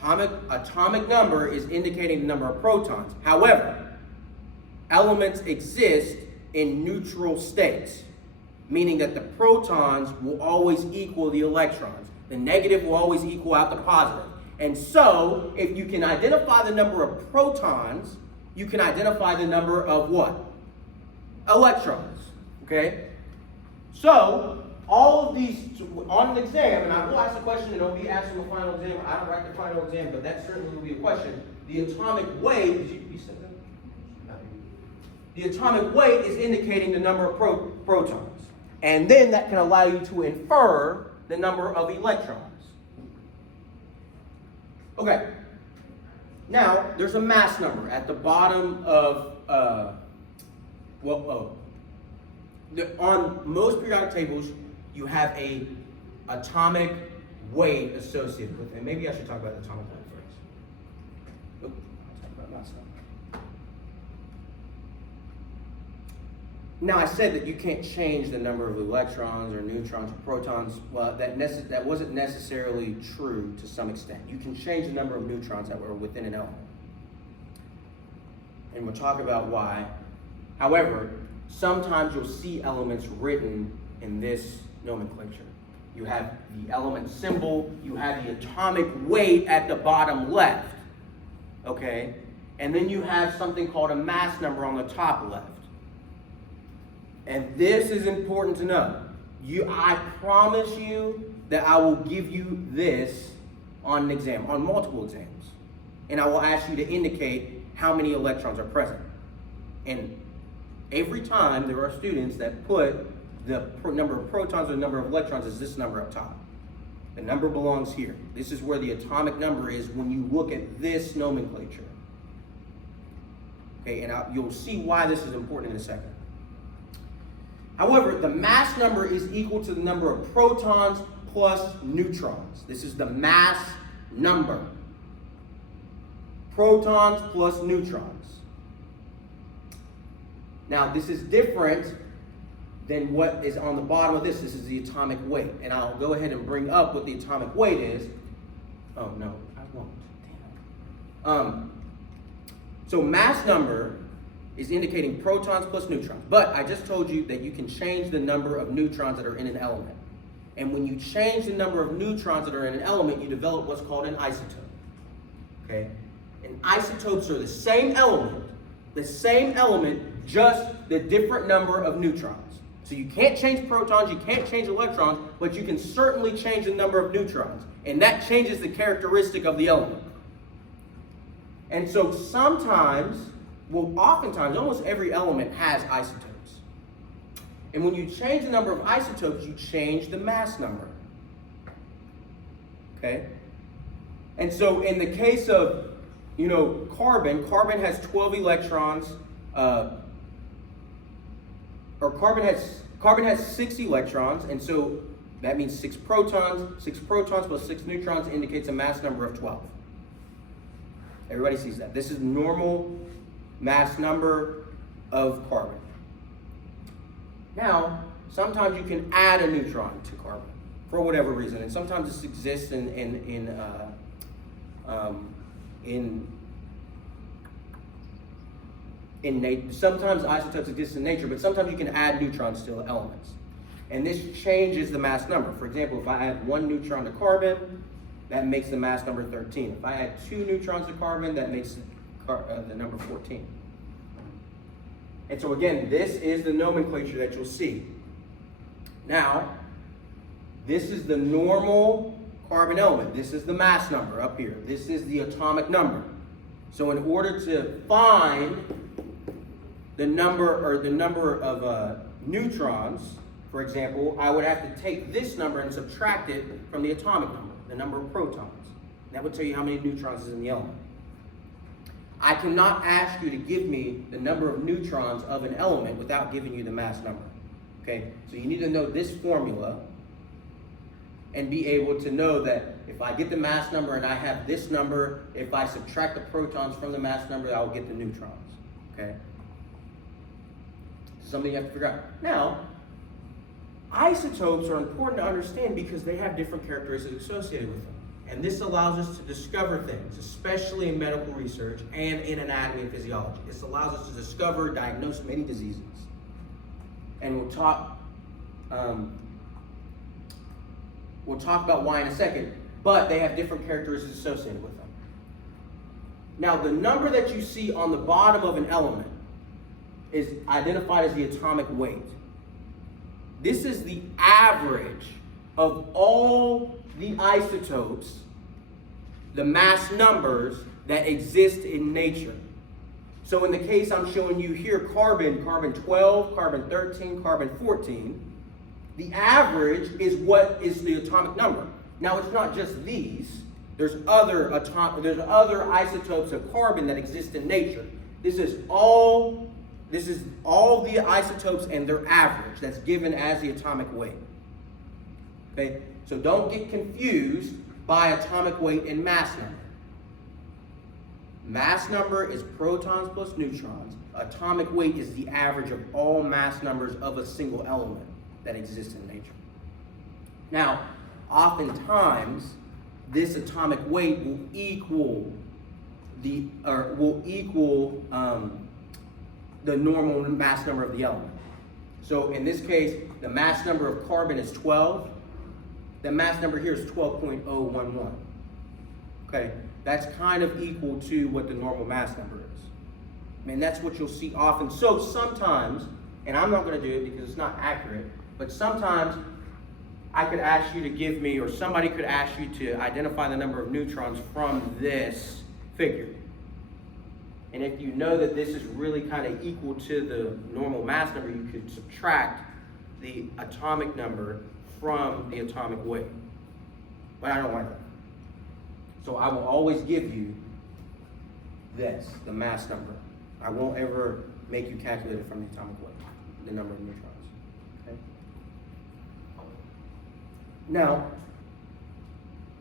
Atomic number is indicating the number of protons. However, elements exist in neutral states, meaning that the protons will always equal the electrons. The negative will always equal out the positive. And so, if you can identify the number of protons you can identify the number of what? Electrons, okay? So, all of these, on an exam, and I will ask a question, and it'll be asked in the final exam. I don't write the final exam, but that certainly will be a question. The atomic weight, did you said that? The atomic weight is indicating the number of protons. And then that can allow you to infer the number of electrons. Okay. Now, there's a mass number at the bottom of, on most periodic tables, you have a atomic weight associated with it. Maybe I should talk about the atomic weight first. Nope, I'll talk about mass number. Now, I said that you can't change the number of electrons or neutrons or protons. Well, that wasn't necessarily true to some extent. You can change the number of neutrons that were within an element. And we'll talk about why. However, sometimes you'll see elements written in this nomenclature. You have the element symbol, you have the atomic weight at the bottom left, okay? And then you have something called a mass number on the top left. And this is important to know. I promise you that I will give you this on an exam, on multiple exams. And I will ask you to indicate how many electrons are present. And every time there are students that put the number of protons or the number of electrons as this number up top. The number belongs here. This is where the atomic number is when you look at this nomenclature. Okay, and you'll see why this is important in a second. However, the mass number is equal to the number of protons plus neutrons. This is the mass number. Protons plus neutrons. Now, this is different than what is on the bottom of this. This is the atomic weight. And I'll go ahead and bring up what the atomic weight is. Oh, no, I won't. Damn. So mass number is indicating protons plus neutrons. But I just told you that you can change the number of neutrons that are in an element. And when you change the number of neutrons that are in an element, you develop what's called an isotope. Okay? And isotopes are the same element, just the different number of neutrons. So you can't change protons, you can't change electrons, but you can certainly change the number of neutrons. And that changes the characteristic of the element. And so oftentimes, almost every element has isotopes. And when you change the number of isotopes, you change the mass number. Okay? And so in the case of, carbon has 12 electrons, carbon has 6 electrons, and so that means 6 protons. 6 protons plus 6 neutrons indicates a mass number of 12. Everybody sees that. This is normal mass number of carbon. Now, sometimes you can add a neutron to carbon for whatever reason, and sometimes this exists sometimes isotopes exist in nature, but sometimes you can add neutrons to elements. And this changes the mass number. For example, if I add 1 neutron to carbon, that makes the mass number 13. If I add 2 neutrons to carbon, that makes the number 14. And so again, this is the nomenclature that you'll see. Now, this is the normal carbon element. This is the mass number up here. This is the atomic number. So in order to find the number of neutrons, for example, I would have to take this number and subtract it from the atomic number, the number of protons. That would tell you how many neutrons is in the element. I cannot ask you to give me the number of neutrons of an element without giving you the mass number. Okay? So you need to know this formula and be able to know that if I get the mass number and I have this number, if I subtract the protons from the mass number, I will get the neutrons. Okay? Something you have to figure out. Now, isotopes are important to understand because they have different characteristics associated with them. And this allows us to discover things, especially in medical research and in anatomy and physiology. This allows us to discover, diagnose many diseases. And we'll talk about why in a second, but they have different characteristics associated with them. Now, the number that you see on the bottom of an element is identified as the atomic weight. This is the average of all the isotopes, the mass numbers that exist in nature. So in the case I'm showing you here, carbon 12, carbon 13, carbon 14, the average is what is the atomic number. Now it's not just these. There's other isotopes of carbon that exist in nature. This is all the isotopes and their average that's given as the atomic weight. Okay? So don't get confused by atomic weight and mass number. Mass number is protons plus neutrons. Atomic weight is the average of all mass numbers of a single element that exists in nature. Now, oftentimes, this atomic weight will equal the normal mass number of the element. So in this case, the mass number of carbon is 12. The mass number here is 12.011. Okay, that's kind of equal to what the normal mass number is. And that's what you'll see often. So sometimes, and I'm not going to do it because it's not accurate, but sometimes I could ask you to give me, or somebody could ask you to identify the number of neutrons from this figure. And if you know that this is really kind of equal to the normal mass number, you could subtract the atomic number from the atomic weight. But I don't like that. So I will always give you this, the mass number. I won't ever make you calculate it from the atomic weight, the number of neutrons. Okay? Now,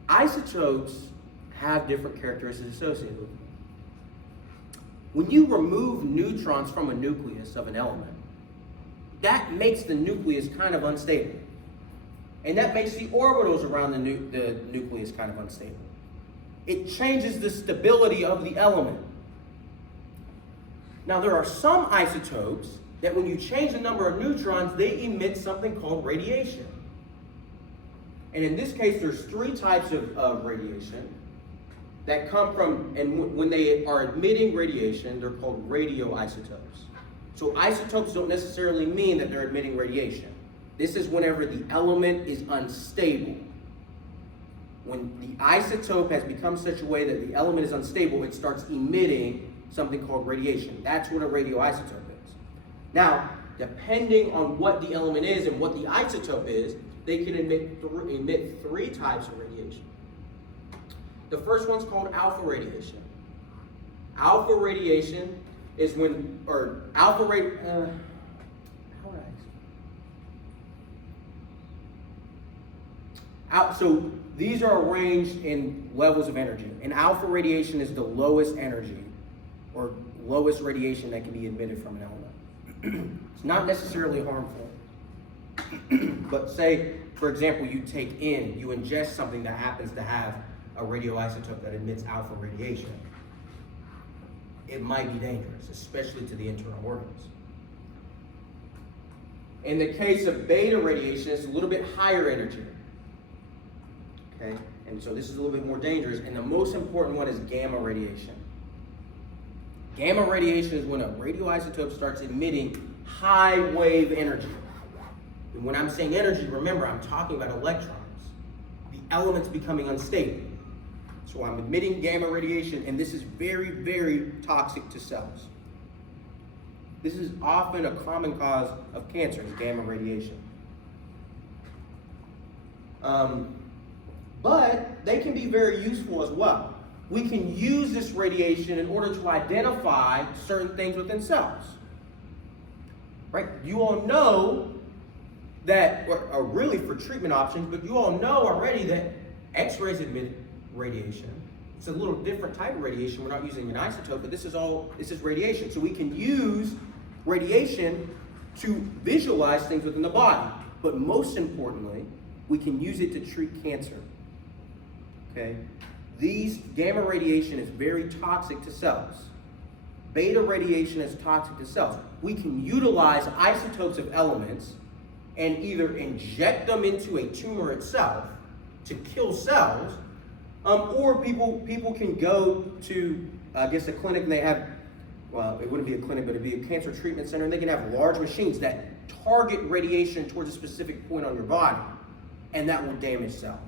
isotopes have different characteristics associated with them. When you remove neutrons from a nucleus of an element, that makes the nucleus kind of unstable. And that makes the orbitals around the nucleus kind of unstable. It changes the stability of the element. Now, there are some isotopes that when you change the number of neutrons, they emit something called radiation. And in this case, there's 3 types of radiation that come from, and when they are emitting radiation, they're called radioisotopes. So isotopes don't necessarily mean that they're emitting radiation. This is whenever the element is unstable. When the isotope has become such a way that the element is unstable, it starts emitting something called radiation. That's what a radioisotope is. Now, depending on what the element is and what the isotope is, they can emit 3 types of radiation. The first one's called alpha radiation. Alpha radiation is when, or alpha radiation, how would I explain? So these are arranged in levels of energy. And alpha radiation is the lowest energy or lowest radiation that can be emitted from an element. It's not necessarily harmful. But say, for example, you ingest something that happens to have a radioisotope that emits alpha radiation. It might be dangerous, especially to the internal organs. In the case of beta radiation, it's a little bit higher energy. Okay? And so this is a little bit more dangerous. And the most important one is gamma radiation. Gamma radiation is when a radioisotope starts emitting high wave energy. And when I'm saying energy, remember, I'm talking about electrons. The element's becoming unstable. So I'm emitting gamma radiation, and this is very, very toxic to cells. This is often a common cause of cancer, is gamma radiation. But they can be very useful as well. We can use this radiation in order to identify certain things within cells. Right? You all know that, or really for treatment options, but you all know already that X-rays emit radiation. It's a little different type of radiation. We're not using an isotope, but this is radiation. So we can use radiation to visualize things within the body. But most importantly, we can use it to treat cancer. Okay? These gamma radiation is very toxic to cells. Beta radiation is toxic to cells. We can utilize isotopes of elements and either inject them into a tumor itself to kill cells, or people can go to I guess, a clinic, and they have, well, it wouldn't be a clinic, but it'd be a cancer treatment center, and they can have large machines that target radiation towards a specific point on your body, and that will damage cells.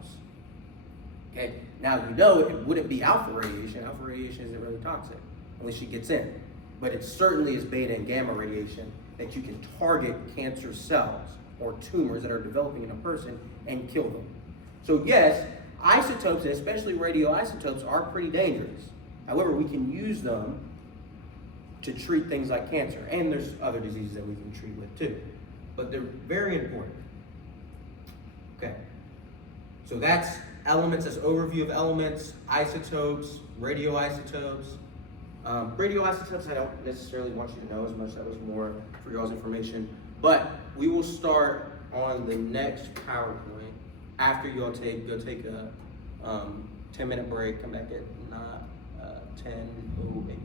Okay, now you know it wouldn't be alpha radiation. Alpha radiation isn't really toxic, unless it gets in. But it certainly is beta and gamma radiation that you can target cancer cells or tumors that are developing in a person and kill them. So yes, isotopes, and especially radioisotopes, are pretty dangerous. However, we can use them to treat things like cancer, and there's other diseases that we can treat with too. But they're very important. Okay, so that's elements, that's overview of elements, isotopes, radioisotopes. Radioisotopes, I don't necessarily want you to know as much. That was more for y'all's information. But we will start on the next PowerPoint after y'all go take a 10-minute break. Come back at 10:08.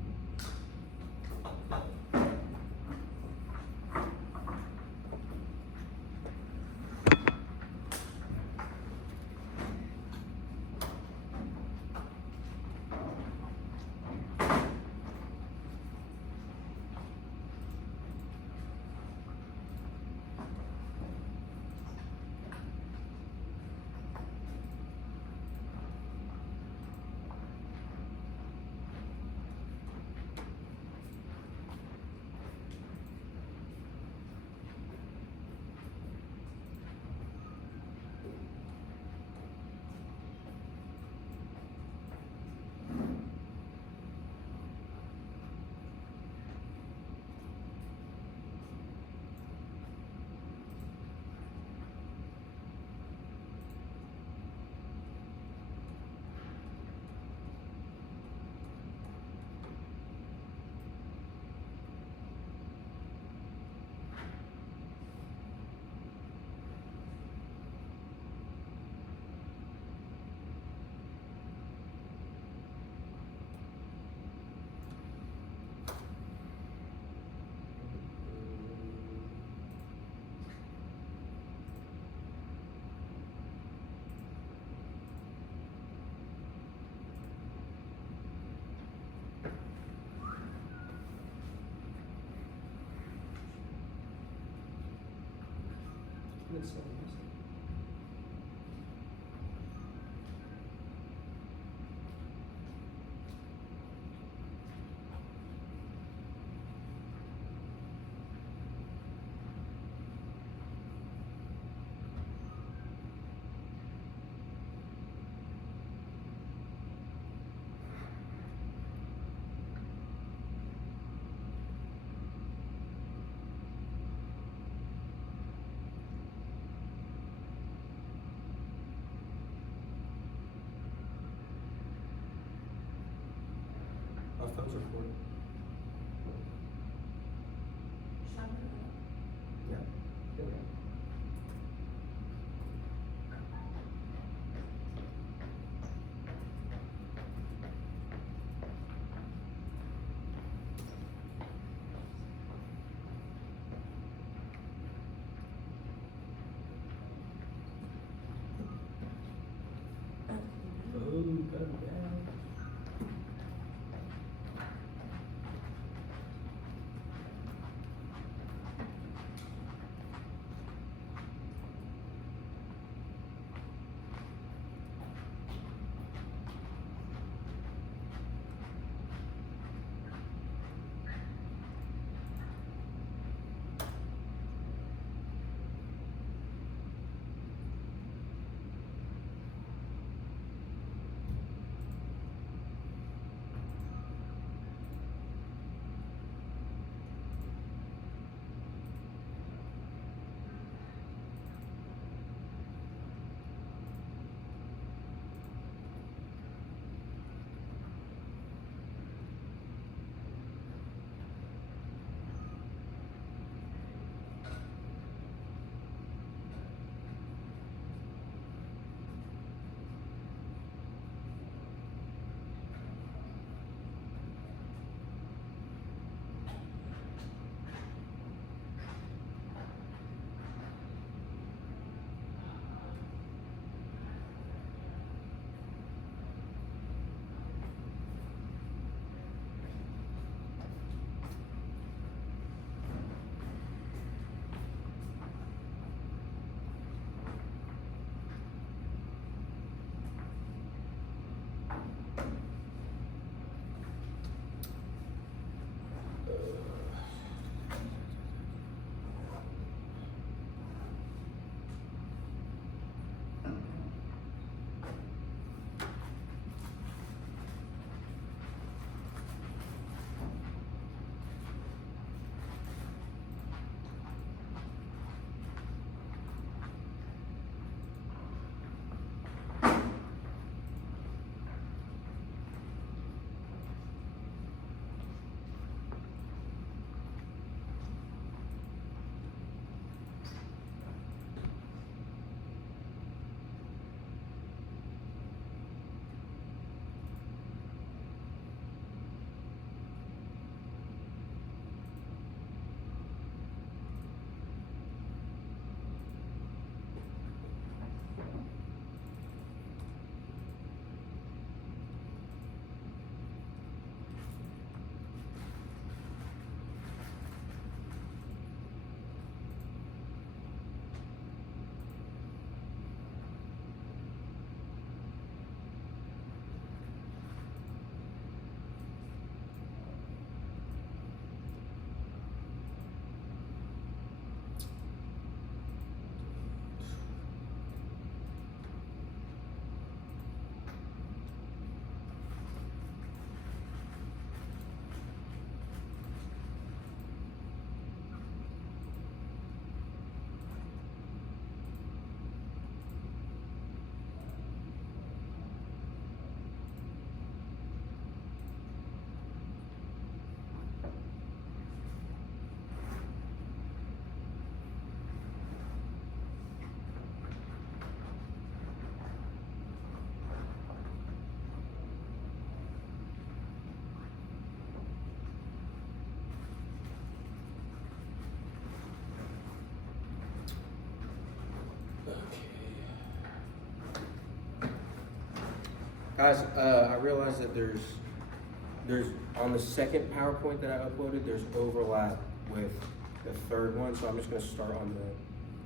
Guys, I realize that there's on the second PowerPoint that I uploaded, there's overlap with the third one, so I'm just gonna start on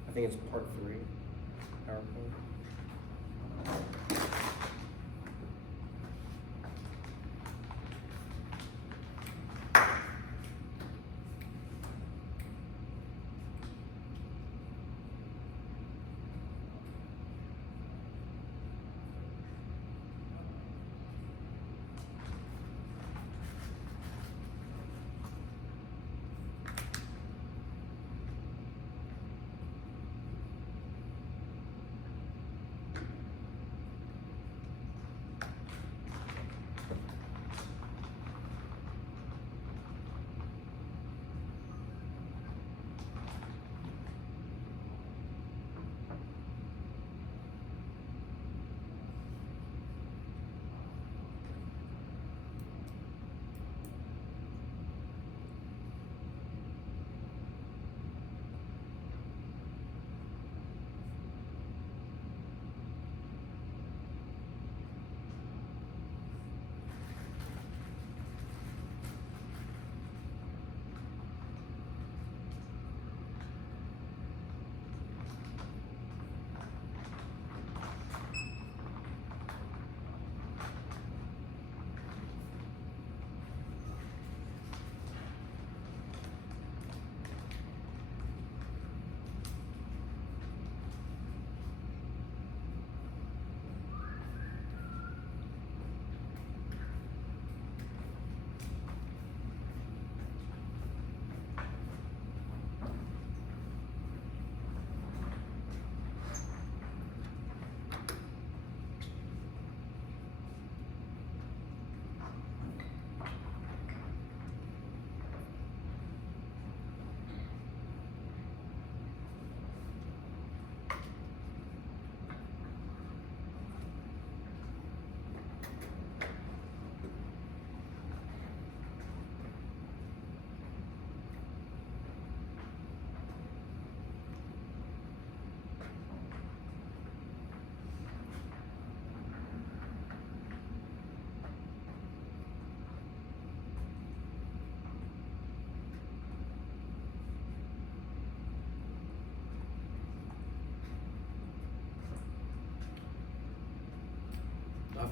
I think it's part 3 PowerPoint.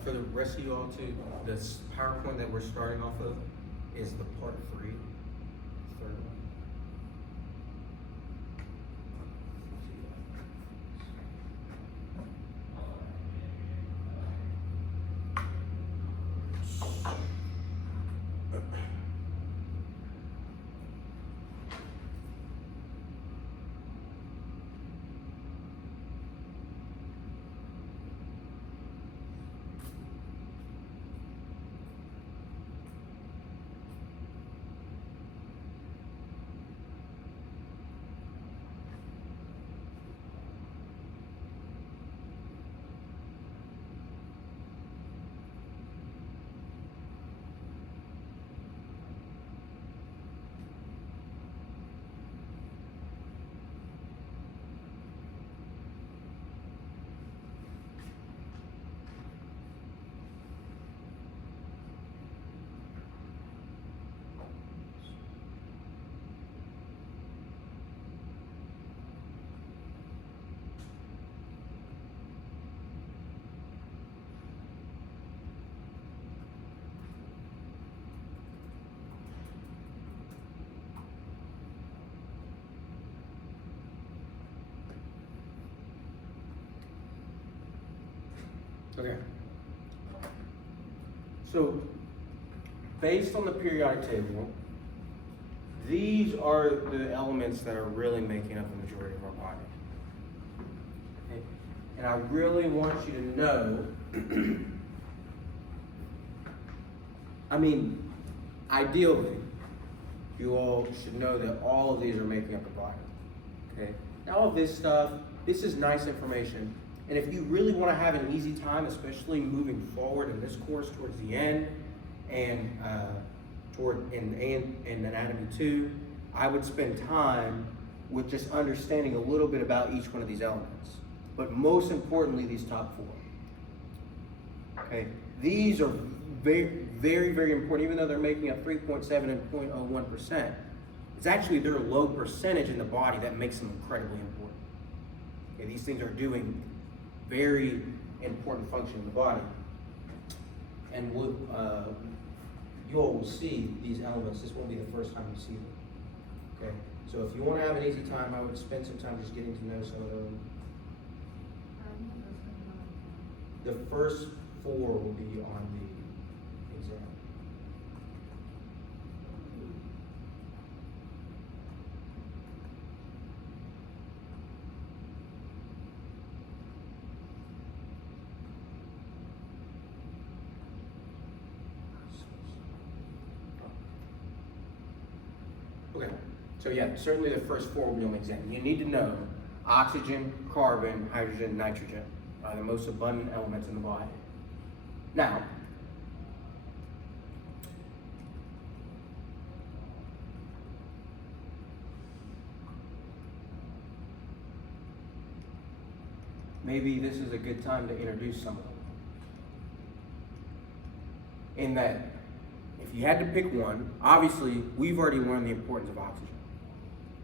For the rest of y'all too, this PowerPoint that we're starting off of is the part 3, third one. Okay. So, based on the periodic table, these are the elements that are really making up the majority of our body. Okay? And I really want you to know, I mean, ideally, you all should know that all of these are making up the body. Okay? Now, all of this stuff, this is nice information. And if you really want to have an easy time, especially moving forward in this course towards the end and in Anatomy 2, I would spend time with just understanding a little bit about each one of these elements. But most importantly, these top 4. Okay, These are very, very, very important, even though they're making up 3.7 and 0.01%. It's actually their low percentage in the body that makes them incredibly important. Okay, these things are doing very important function in the body. And you all will see these elements. This won't be the first time you see them. Okay, so if you want to have an easy time, I would spend some time just getting to know some of them. The first 4 will be on the exam. Okay, so yeah, certainly the first 4 will be on the exam. You need to know oxygen, carbon, hydrogen, nitrogen are the most abundant elements in the body. Now, maybe this is a good time to introduce some of them. In that, if you had to pick one, obviously we've already learned the importance of oxygen.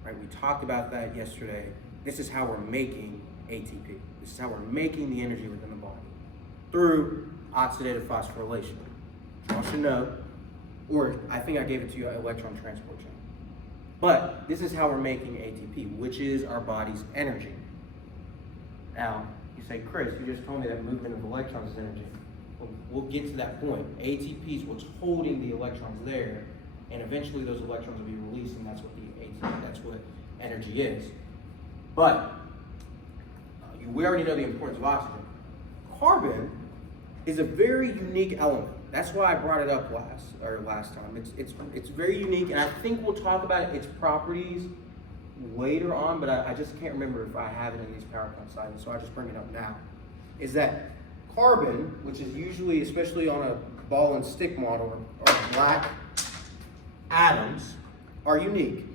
Right? We talked about that yesterday. This is how we're making ATP. This is how we're making the energy within the body through oxidative phosphorylation. You all should know, or I think I gave it to you, electron transport chain. But this is how we're making ATP, which is our body's energy. Now, you say, Chris, you just told me that movement of electrons is energy. Well, we'll get to that point. ATP is what's holding the electrons there, and eventually those electrons will be released, and that's what that's what energy is. But we already know the importance of oxygen. Carbon is a very unique element. That's why I brought it up last time. It's very unique, and I think we'll talk about its properties later on, but I just can't remember if I have it in these PowerPoint slides, so I'll just bring it up now. Is that carbon, which is usually, especially on a ball and stick model, or black atoms, are unique.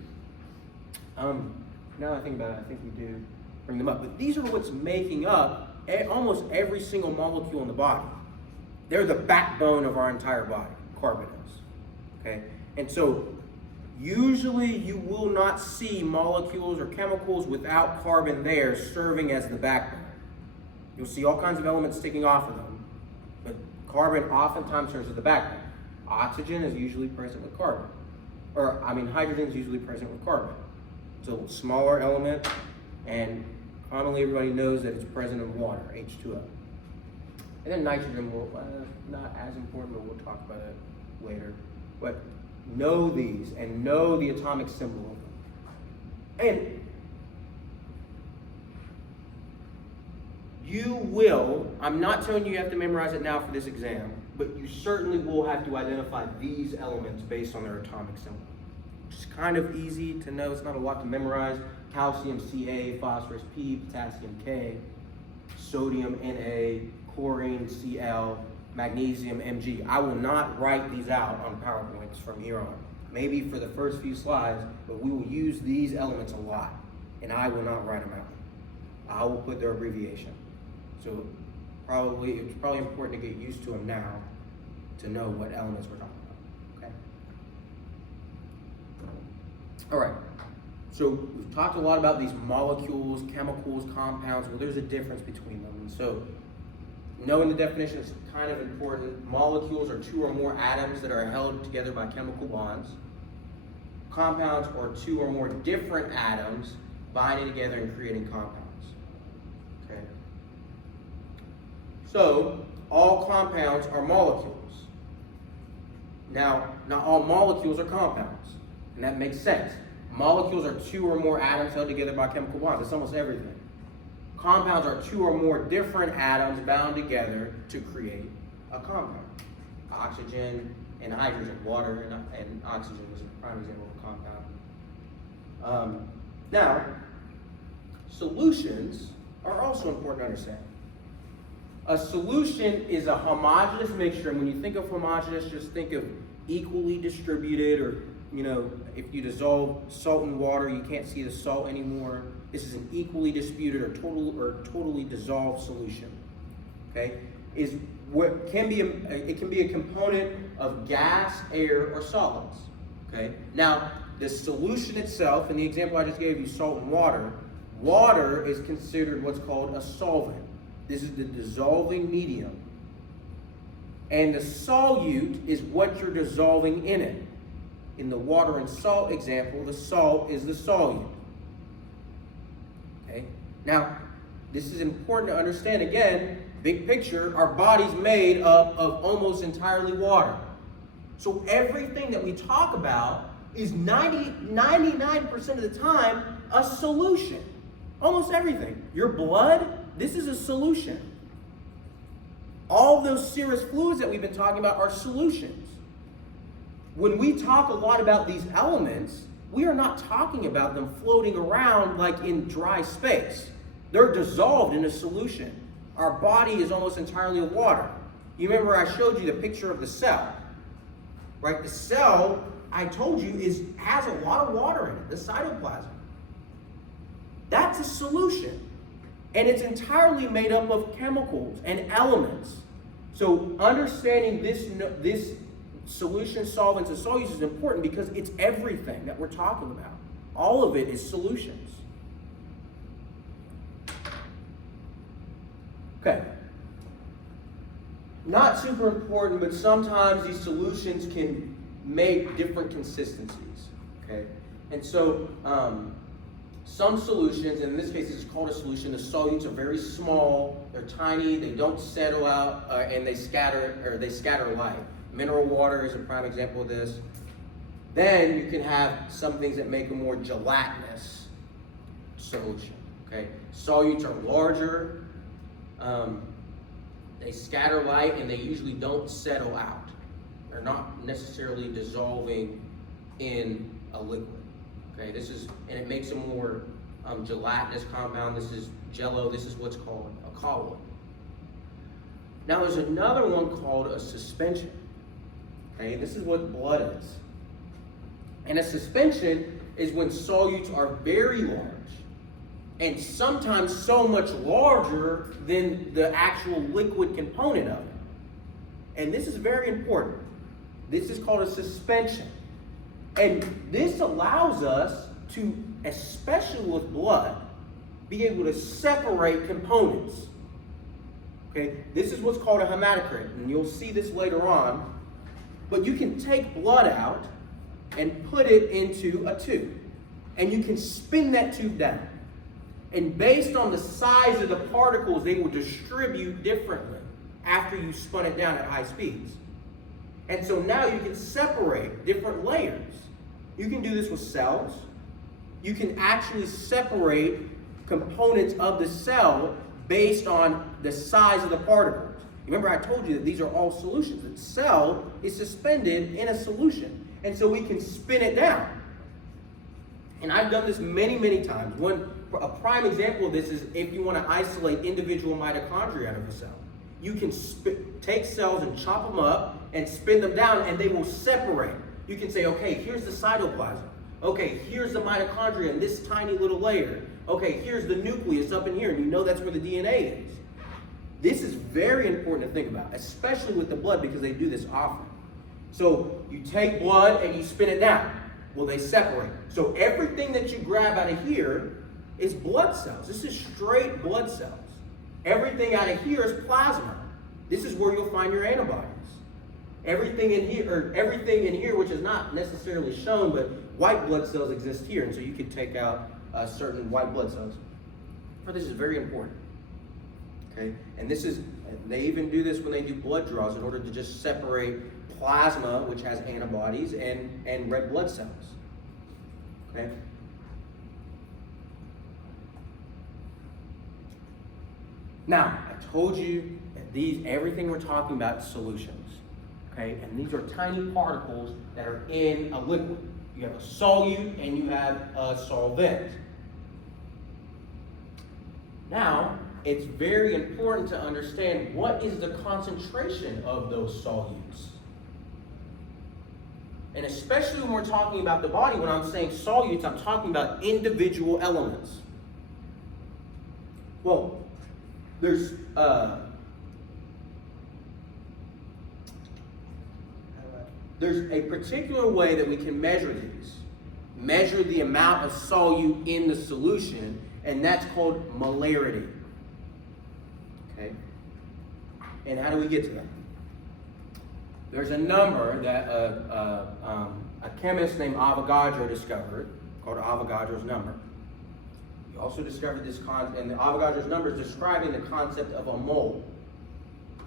Now I think about it, I think we do bring them up. But these are what's making up almost every single molecule in the body. They're the backbone of our entire body, carbon is. Okay? And so usually you will not see molecules or chemicals without carbon there serving as the backbone. You'll see all kinds of elements sticking off of them, but carbon oftentimes serves as the backbone. Oxygen is usually present with carbon. Hydrogen is usually present with carbon. It's a smaller element, and commonly everybody knows that it's present in water, H2O. And then nitrogen, not as important, but we'll talk about it later. But know these and know the atomic symbol of them. And you will, I'm not telling you have to memorize it now for this exam, but you certainly will have to identify these elements based on their atomic symbol. Which is kind of easy to know, it's not a lot to memorize. Calcium Ca, phosphorus P, potassium K, sodium Na, chlorine Cl, magnesium Mg. I will not write these out on PowerPoints from here on. Maybe for the first few slides, but we will use these elements a lot, and I will not write them out. I will put their abbreviation. So it's probably important to get used to them now to know what elements we're talking about. Okay. All right. So we've talked a lot about these molecules, chemicals, compounds. Well, there's a difference between them. And so knowing the definition is kind of important. Molecules are 2 or more atoms that are held together by chemical bonds. Compounds are 2 or more different atoms binding together and creating compounds. Okay. So all compounds are molecules. Now, not all molecules are compounds, and that makes sense. Molecules are 2 or more atoms held together by chemical bonds. That's almost everything. Compounds are 2 or more different atoms bound together to create a compound. Oxygen and hydrogen, water and oxygen was a prime example of a compound. Now, solutions are also important to understand. A solution is a homogeneous mixture, and when you think of homogeneous, just think of equally distributed, or if you dissolve salt in water, you can't see the salt anymore. This is an equally disputed or totally dissolved solution. Okay, is what can be it can be a component of gas, air, or solids. Okay. Now, the solution itself, in the example I just gave you, salt and water, water is considered what's called a solvent. This is the dissolving medium. And the solute is what you're dissolving in it. In the water and salt example, the salt is the solute. Okay? Now, this is important to understand. Again, big picture, our body's made up of almost entirely water. So everything that we talk about is 99% of the time a solution. Almost everything. Your blood, this is a solution. All those serous fluids that we've been talking about are solutions. When we talk a lot about these elements, we are not talking about them floating around like in dry space. They're dissolved in a solution. Our body is almost entirely water. You remember I showed you the picture of the cell, right? The cell, I told you, has a lot of water in it, the cytoplasm. That's a solution. And it's entirely made up of chemicals and elements. So understanding this solution, solvents, and solutes is important because it's everything that we're talking about. All of it is solutions. Okay. Not super important, but sometimes these solutions can make different consistencies. Okay. And so some solutions, and in this case it's called a solution, the solutes are very small, they're tiny, they don't settle out, and they scatter light. Mineral water is a prime example of this. Then you can have some things that make a more gelatinous solution. Okay, solutes are larger, they scatter light, and they usually don't settle out. They're not necessarily dissolving in a liquid. Okay, and it makes a more gelatinous compound. This is Jello. This is what's called a colloid. Now there's another one called a suspension. Okay, this is what blood is. And a suspension is when solutes are very large, and sometimes so much larger than the actual liquid component of it. And this is very important. This is called a suspension. And this allows us to, especially with blood, be able to separate components. Okay, this is what's called a hematocrit, and you'll see this later on. But you can take blood out and put it into a tube, and you can spin that tube down. And based on the size of the particles, they will distribute differently after you spun it down at high speeds. And so now you can separate different layers. You can do this with cells. You can actually separate components of the cell based on the size of the particles. Remember I told you that these are all solutions. The cell is suspended in a solution. And so we can spin it down. And I've done this many, many times. A prime example of this is if you want to isolate individual mitochondria out of a cell. You can take cells and chop them up and spin them down, and they will separate. You can say, okay, here's the cytoplasm. Okay, here's the mitochondria in this tiny little layer. Okay, here's the nucleus up in here, and you know that's where the DNA is. This is very important to think about, especially with the blood, because they do this often. So you take blood and you spin it down. Well, they separate. So everything that you grab out of here is blood cells. This is straight blood cells. Everything out of here is plasma. This is where you'll find your antibodies. Everything in here, which is not necessarily shown, but white blood cells exist here, and so you could take out certain white blood cells. But this is very important. Okay, and they even do this when they do blood draws in order to just separate plasma, which has antibodies, and red blood cells. Okay. Now, I told you that everything we're talking about is solutions. Okay, and these are tiny particles that are in a liquid. You have a solute and you have a solvent. Now, it's very important to understand what is the concentration of those solutes. And especially when we're talking about the body, when I'm saying solutes, I'm talking about individual elements. Well, there's there's a particular way that we can measure these. Measure the amount of solute in the solution, and that's called molarity. Okay? And how do we get to that? There's a number that a chemist named Avogadro discovered, called Avogadro's number. He also discovered this concept, and the Avogadro's number is describing the concept of a mole.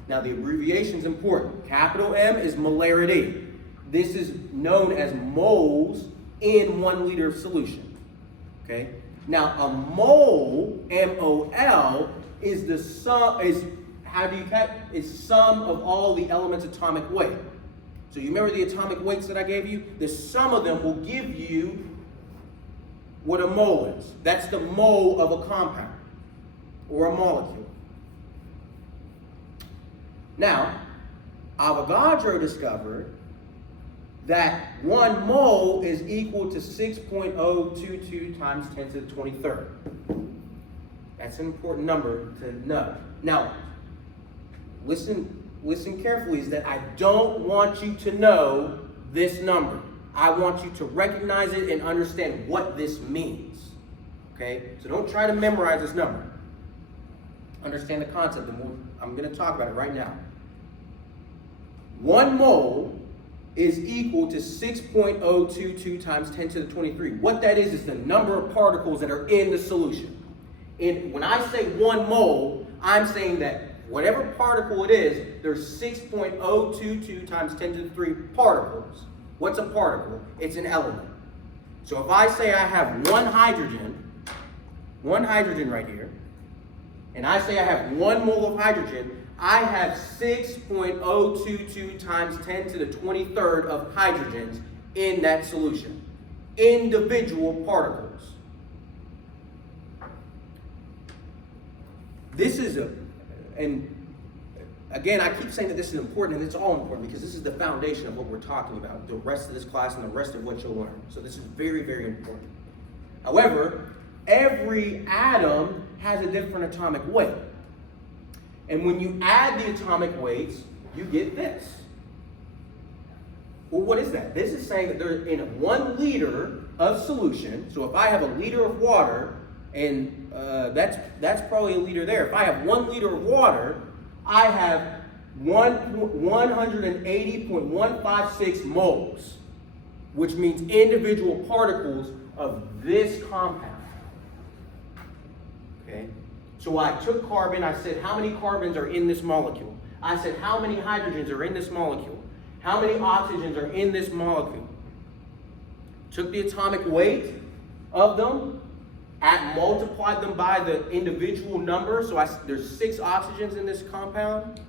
Now the abbreviation is important. Capital M is molarity. This is known as moles in 1 liter of solution. Okay? Now a mole, M-O-L, is the sum, is sum of all the elements' atomic weight. So you remember the atomic weights that I gave you? The sum of them will give you what a mole is. That's the mole of a compound or a molecule. Now, Avogadro discovered that 1 mole is equal to 6.022 times 10 to the 23rd. That's an important number to know. Now, listen carefully, is that I don't want you to know this number. I want you to recognize it and understand what this means. Okay? So don't try to memorize this number. Understand the concept, and I'm going to talk about it right now. 1 mole is equal to 6.022 times 10 to the 23. What that is the number of particles that are in the solution. And when I say 1 mole, I'm saying that whatever particle it is, there's 6.022 times 10 to the 3 particles. What's a particle? It's an element. So if I say I have one hydrogen right here, and I say I have 1 mole of hydrogen, I have 6.022 times 10 to the 23rd of hydrogens in that solution. Individual particles. This is and again, I keep saying that this is important, and it's all important because this is the foundation of what we're talking about, the rest of this class and the rest of what you'll learn. So this is very, very important. However, every atom has a different atomic weight. And when you add the atomic weights, you get this. Well, what is that? This is saying that they're in 1 liter of solution. So if I have a liter of water, and that's probably a liter there. If I have 1 liter of water, I have 180.156 moles, which means individual particles of this compound. Okay? So I took carbon, I said, how many carbons are in this molecule? I said, how many hydrogens are in this molecule? How many oxygens are in this molecule? Took the atomic weight of them, multiplied them by the individual number. So there's 6 oxygens in this compound.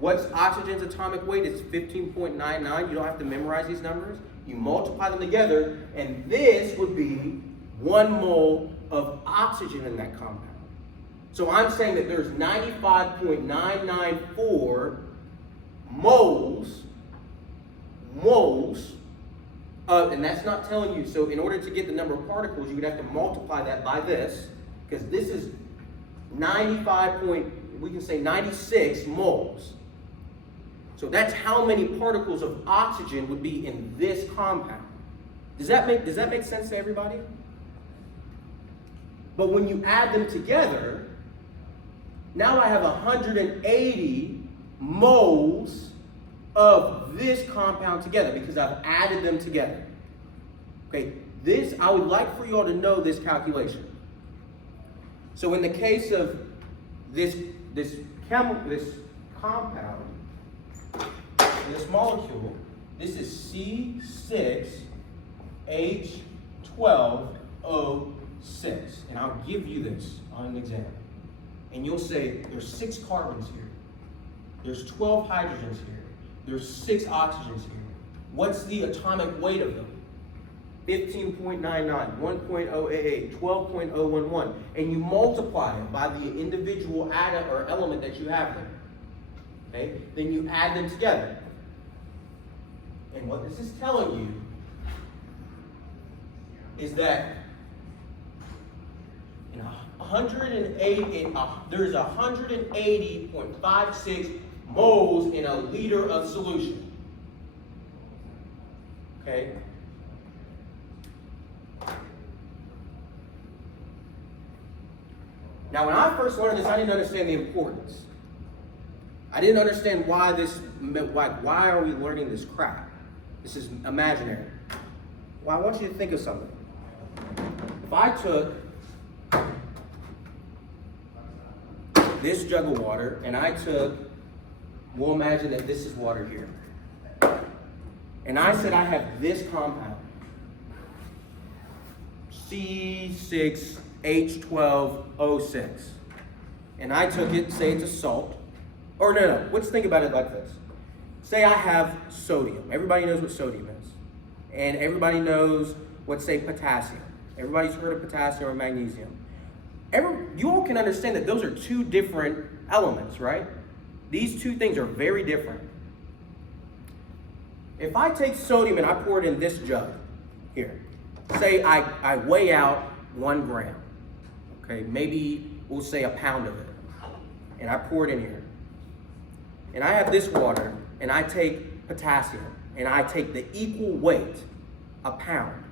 What's oxygen's atomic weight? It's 15.99. You don't have to memorize these numbers. You multiply them together, and this would be 1 mole of oxygen in that compound. So I'm saying that there's 95.994 moles, and that's not telling you. So in order to get the number of particles, you would have to multiply that by this, because this is 96 moles. So that's how many particles of oxygen would be in this compound. Does that make sense to everybody? But when you add them together, now I have 180 moles of this compound together because I've added them together. Okay, I would like for you all to know this calculation. So in the case of this compound, this molecule, this is C6H12O6. And I'll give you this on an exam. And you'll say, there's 6 carbons here. There's 12 hydrogens here. There's 6 oxygens here. What's the atomic weight of them? 15.99, 1.088, 12.011. And you multiply it by the individual atom or element that you have there. Okay? Then you add them together. And what this is telling you is that in 180, there's 180.56 moles in a liter of solution. okay? Now, when I first learned this, I didn't understand the importance. I didn't understand why why are we learning this crap? This is imaginary. Well, I want you to think of something. If I took this jug of water and we'll imagine that this is water here. And I said I have this compound, C6H12O6. And I took it, say it's a salt. Or no, let's think about it like this. Say I have sodium. Everybody knows what sodium is. And everybody knows what, say, potassium. Everybody's heard of potassium or magnesium. You all can understand that those are two different elements, right? These two things are very different. If I take sodium and I pour it in this jug here, say I weigh out 1 gram, okay, maybe we'll say a pound of it, and I pour it in here. And I have this water, and I take potassium, and I take the equal weight, a pound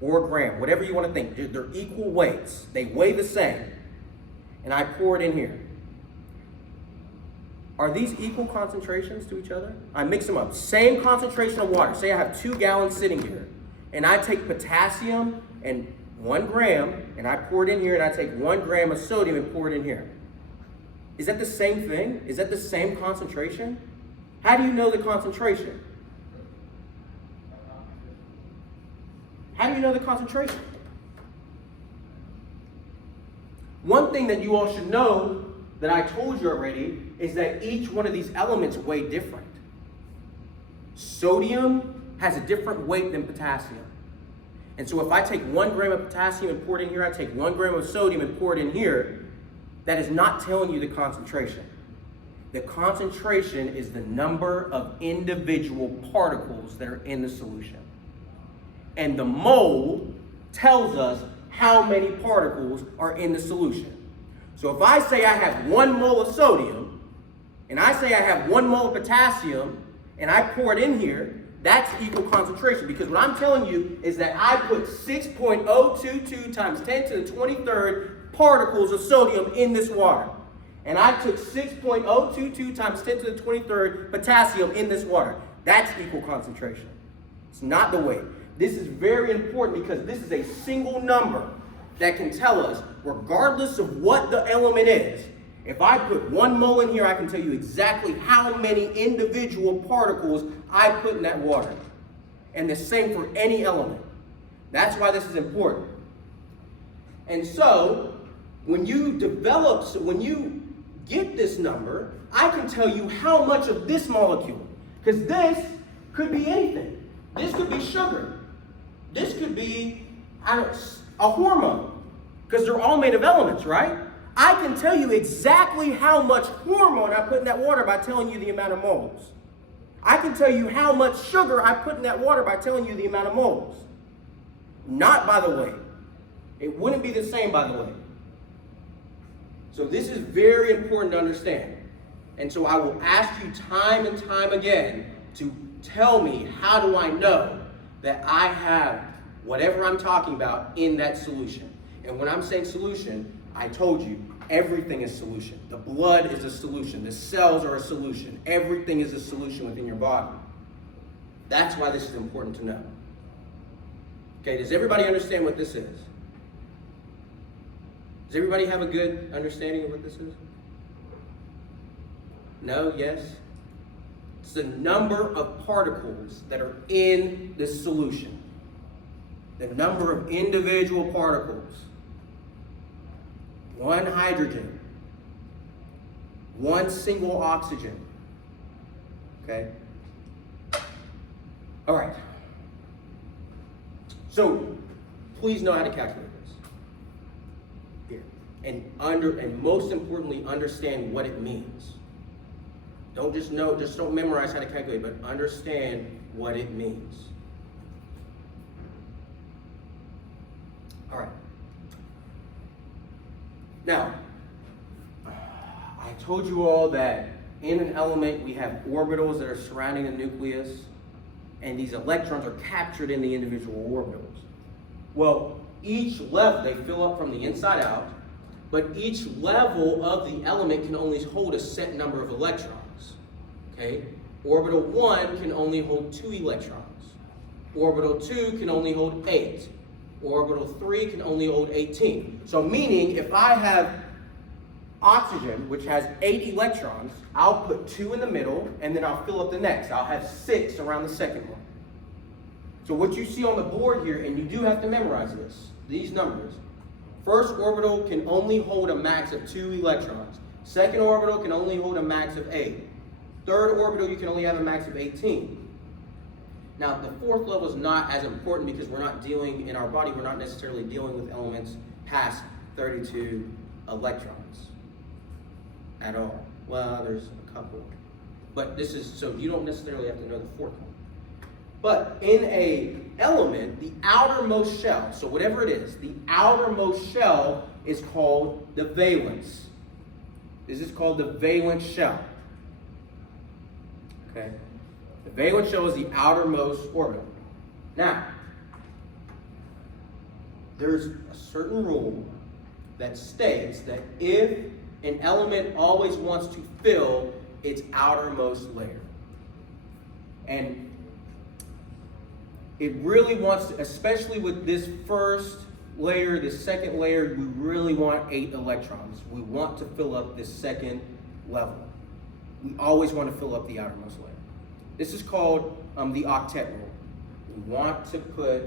or a gram, whatever you want to think. They're equal weights. They weigh the same. And I pour it in here. Are these equal concentrations to each other? I mix them up. Same concentration of water. Say I have 2 gallons sitting here, and I take potassium and 1 gram, and I pour it in here, and I take 1 gram of sodium and pour it in here. Is that the same thing? Is that the same concentration? How do you know the concentration? How do you know the concentration? One thing that you all should know that I told you already is that each one of these elements weigh different. Sodium has a different weight than potassium. And so if I take 1 gram of potassium and pour it in here, I take 1 gram of sodium and pour it in here, that is not telling you the concentration. The concentration is the number of individual particles that are in the solution. And the mole tells us how many particles are in the solution. So if I say I have 1 mole of sodium, and I say I have 1 mole of potassium, and I pour it in here, that's equal concentration. Because what I'm telling you is that I put 6.022 times 10 to the 23rd particles of sodium in this water. And I took 6.022 times 10 to the 23rd potassium in this water. That's equal concentration. It's not the weight. This is very important because this is a single number that can tell us, regardless of what the element is, if I put 1 mole in here, I can tell you exactly how many individual particles I put in that water. And the same for any element. That's why this is important. And so, when you get this number, I can tell you how much of this molecule. Because this could be anything. This could be sugar. This could be a hormone. Because they're all made of elements, right? I can tell you exactly how much hormone I put in that water by telling you the amount of moles. I can tell you how much sugar I put in that water by telling you the amount of moles. Not by the weight. It wouldn't be the same by the weight. So this is very important to understand. And so I will ask you time and time again to tell me, how do I know that I have whatever I'm talking about in that solution? And when I'm saying solution, I told you, everything is solution. The blood is a solution. The cells are a solution. Everything is a solution within your body. That's why this is important to know. Okay, does everybody understand what this is? Does everybody have a good understanding of what this is? No? Yes? It's the number of particles that are in this solution. The number of individual particles. 1 hydrogen. 1 single oxygen. Okay? All right. So, please know how to calculate this. Here. And most importantly, understand what it means. Don't just don't memorize how to calculate, but understand what it means. All right. Now, I told you all that in an element we have orbitals that are surrounding the nucleus, and these electrons are captured in the individual orbitals. Well, each level, they fill up from the inside out, but each level of the element can only hold a set number of electrons, okay? Orbital 1 can only hold 2 electrons. Orbital 2 can only hold 8. Orbital 3 can only hold 18. So meaning, if I have oxygen, which has 8 electrons, I'll put 2 in the middle, and then I'll fill up the next. I'll have 6 around the second one. So what you see on the board here, and you do have to memorize this, these numbers. First orbital can only hold a max of 2 electrons. Second orbital can only hold a max of 8. Third orbital, you can only have a max of 18. Now, the fourth level is not as important because we're not dealing, in our body, we're not necessarily dealing with elements past 32 electrons at all. Well, there's a couple. But this is, so you don't necessarily have to know the fourth one. But in a element, the outermost shell, so whatever it is, the outermost shell is called the valence. This is called the valence shell. Okay? The valence shell is the outermost orbital. Now, there's a certain rule that states that if an element always wants to fill its outermost layer, and it really wants to, especially with this first layer, this second layer, we really want 8 electrons. We want to fill up this second level. We always want to fill up the outermost layer. This is called the octet rule. We want to put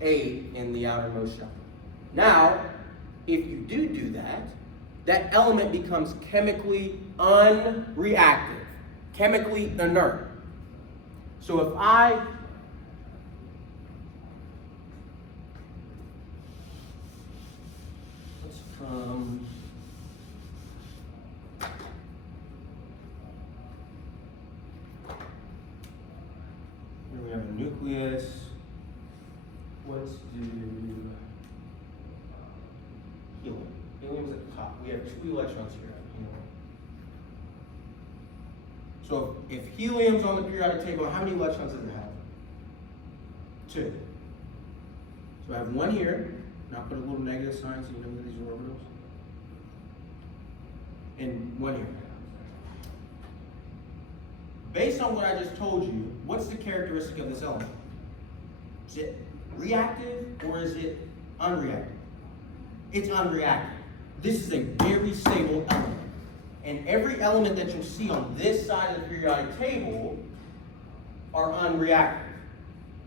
8 in the outermost shell. Now, if you do that, that element becomes chemically unreactive, chemically inert. So if I here we have a nucleus. Let's do helium. Helium's at the top. We have 2 electrons here at helium. So if helium's on the periodic table, how many electrons does it have? 2. So I have 1 here. Now put a little negative sign so you know that these are orbitals. And 1 here. Based on what I just told you, what's the characteristic of this element? Is it reactive or is it unreactive? It's unreactive. This is a very stable element. And every element that you see on this side of the periodic table are unreactive.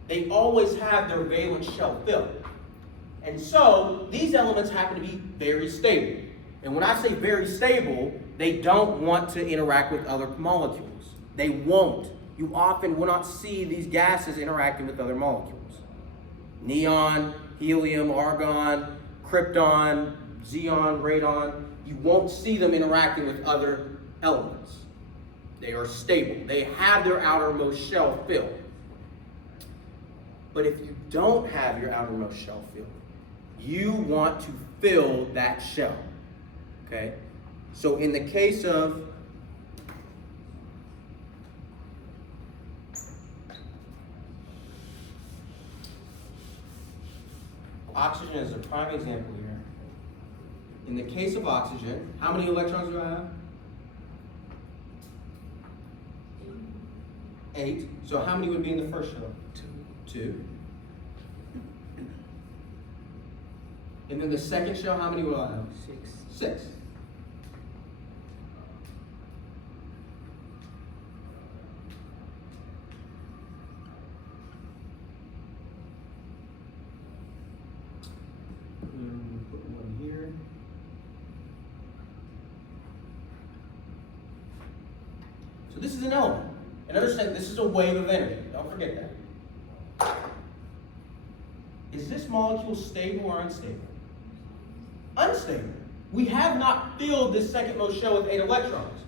They always have their valence shell filled. And so these elements happen to be very stable. And when I say very stable, they don't want to interact with other molecules. They won't. You often will not see these gases interacting with other molecules. Neon, helium, argon, krypton, xenon, radon, you won't see them interacting with other elements. They are stable. They have their outermost shell filled. But if you don't have your outermost shell filled, you want to fill that shell. Okay? So in the case of oxygen is a prime example here. In the case of oxygen, how many electrons do I have? 8. So how many would be in the first shell? 2. And then the second shell, how many will I have? 6. Put 1 here. So this is an element. And understand, this is a wave of energy. Don't forget that. Is this molecule stable or unstable? Unstable. We have not filled this secondmost shell with 8 electrons.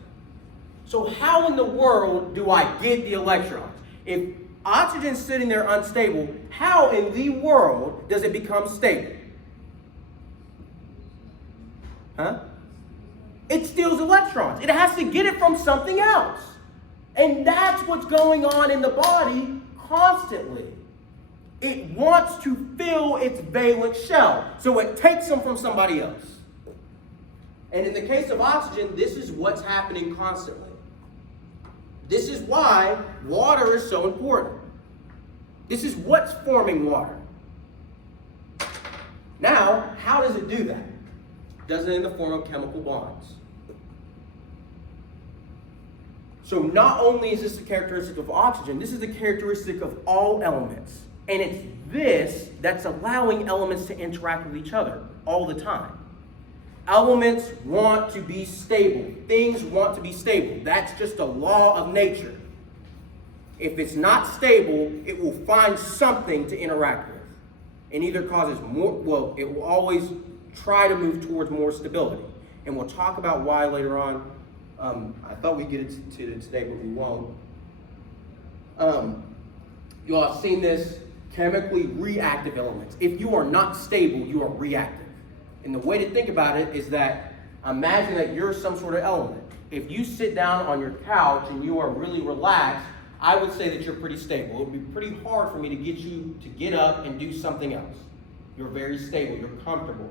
So how in the world do I get the electrons? If oxygen's sitting there unstable, how in the world does it become stable? Huh? It steals electrons. It has to get it from something else. And that's what's going on in the body constantly. It wants to fill its valence shell, so it takes them from somebody else. And in the case of oxygen, this is what's happening constantly. This is why water is so important. This is what's forming water. Now, how does it do that? It does it in the form of chemical bonds. So not only is this a characteristic of oxygen, this is a characteristic of all elements. And it's this that's allowing elements to interact with each other all the time. Elements want to be stable. Things want to be stable. That's just a law of nature. If it's not stable, it will find something to interact with. It either causes more, it will always try to move towards more stability. And we'll talk about why later on. I thought we'd get to it today, but we won't. You all have seen this, chemically reactive elements. If you are not stable, you are reactive. And the way to think about it is that imagine that you're some sort of element. If you sit down on your couch and you are really relaxed, I would say that you're pretty stable. It would be pretty hard for me to get you to get up and do something else. You're very stable, you're comfortable.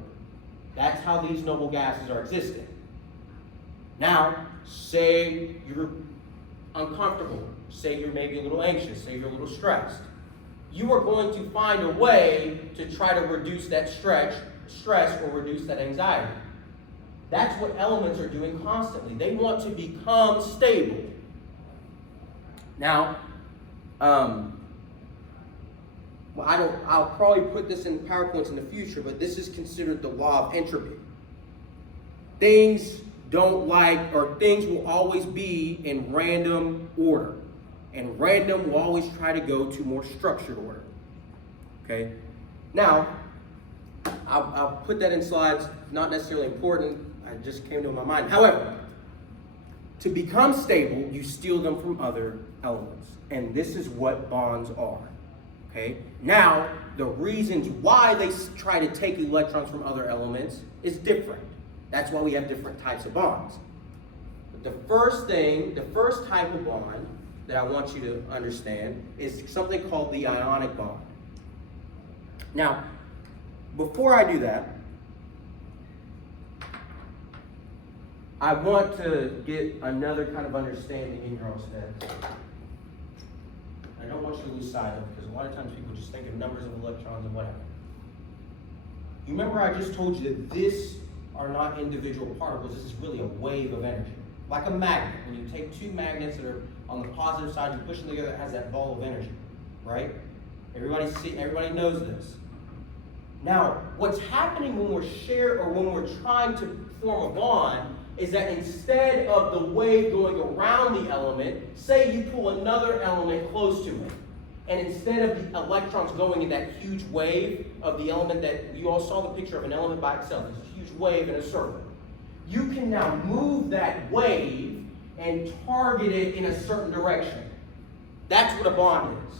That's how these noble gases are existing. Now, say you're uncomfortable, say you're maybe a little anxious, say you're a little stressed. You are going to find a way to try to reduce that stress or reduce that anxiety. That's what elements are doing constantly. They want to become stable. Now, I'll probably put this in PowerPoints in the future, but this is considered the law of entropy. Things will always be in random order. And random will always try to go to more structured order. Okay? Now, I'll put that in slides, not necessarily important, it just came to my mind. However, to become stable, you steal them from other elements. And this is what bonds are. Okay? Now, the reasons why they try to take electrons from other elements is different. That's why we have different types of bonds. But the first type of bond that I want you to understand is something called the ionic bond. Now, before I do that, I want to get another kind of understanding in your own heads. I don't want you to lose sight of it, because a lot of times people just think of numbers of electrons and whatever. You remember I just told you that this are not individual particles, this is really a wave of energy. Like a magnet. When you take two magnets that are on the positive side, you push them together, it has that ball of energy, right? Everybody knows this. Now, what's happening when we're trying to form a bond is that instead of the wave going around the element, say you pull another element close to it, and instead of the electrons going in that huge wave of the element that you all saw the picture of an element by itself, it's a huge wave in a circle. You can now move that wave and target it in a certain direction. That's what a bond is.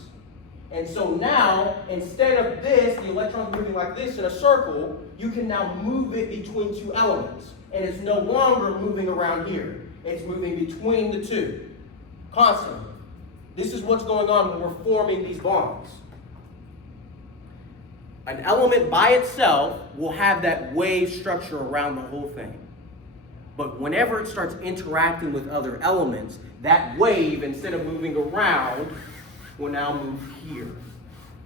And so now, instead of this, the electrons moving like this in a circle, you can now move it between two elements. And it's no longer moving around here. It's moving between the two, constantly. This is what's going on when we're forming these bonds. An element by itself will have that wave structure around the whole thing. But whenever it starts interacting with other elements, that wave, instead of moving around, will now move here.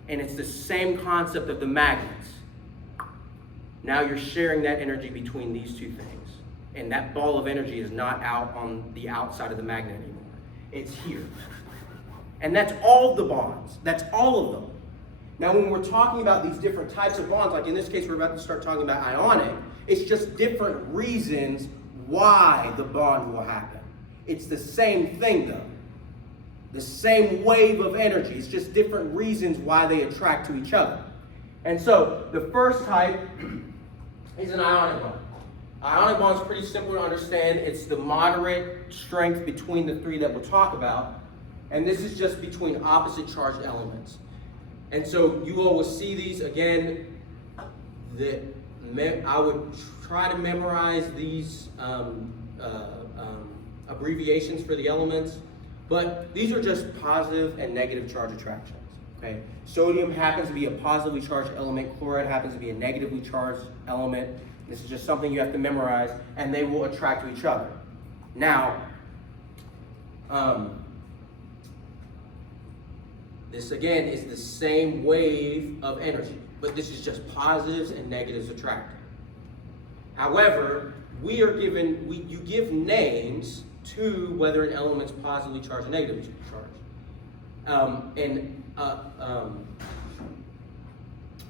And it's the same concept of the magnets. Now you're sharing that energy between these two things. And that ball of energy is not out on the outside of the magnet anymore. It's here. And that's all of the bonds. That's all of them. Now when we're talking about these different types of bonds, like in this case we're about to start talking about ionic, it's just different reasons why the bond will happen. It's the same thing though. The same wave of energy. It's just different reasons why they attract to each other. And so the first type is an ionic bond. Ionic bond is pretty simple to understand. It's the moderate strength between the three that we'll talk about. And this is just between opposite charged elements. And so you all will see these again. I would try to memorize these abbreviations for the elements. But these are just positive and negative charge attractions. Okay? Sodium happens to be a positively charged element. Chloride happens to be a negatively charged element. This is just something you have to memorize, and they will attract to each other. Now, this again is the same wave of energy, but this is just positives and negatives attracting. However, you give names to whether an element's positively charged or negatively charged.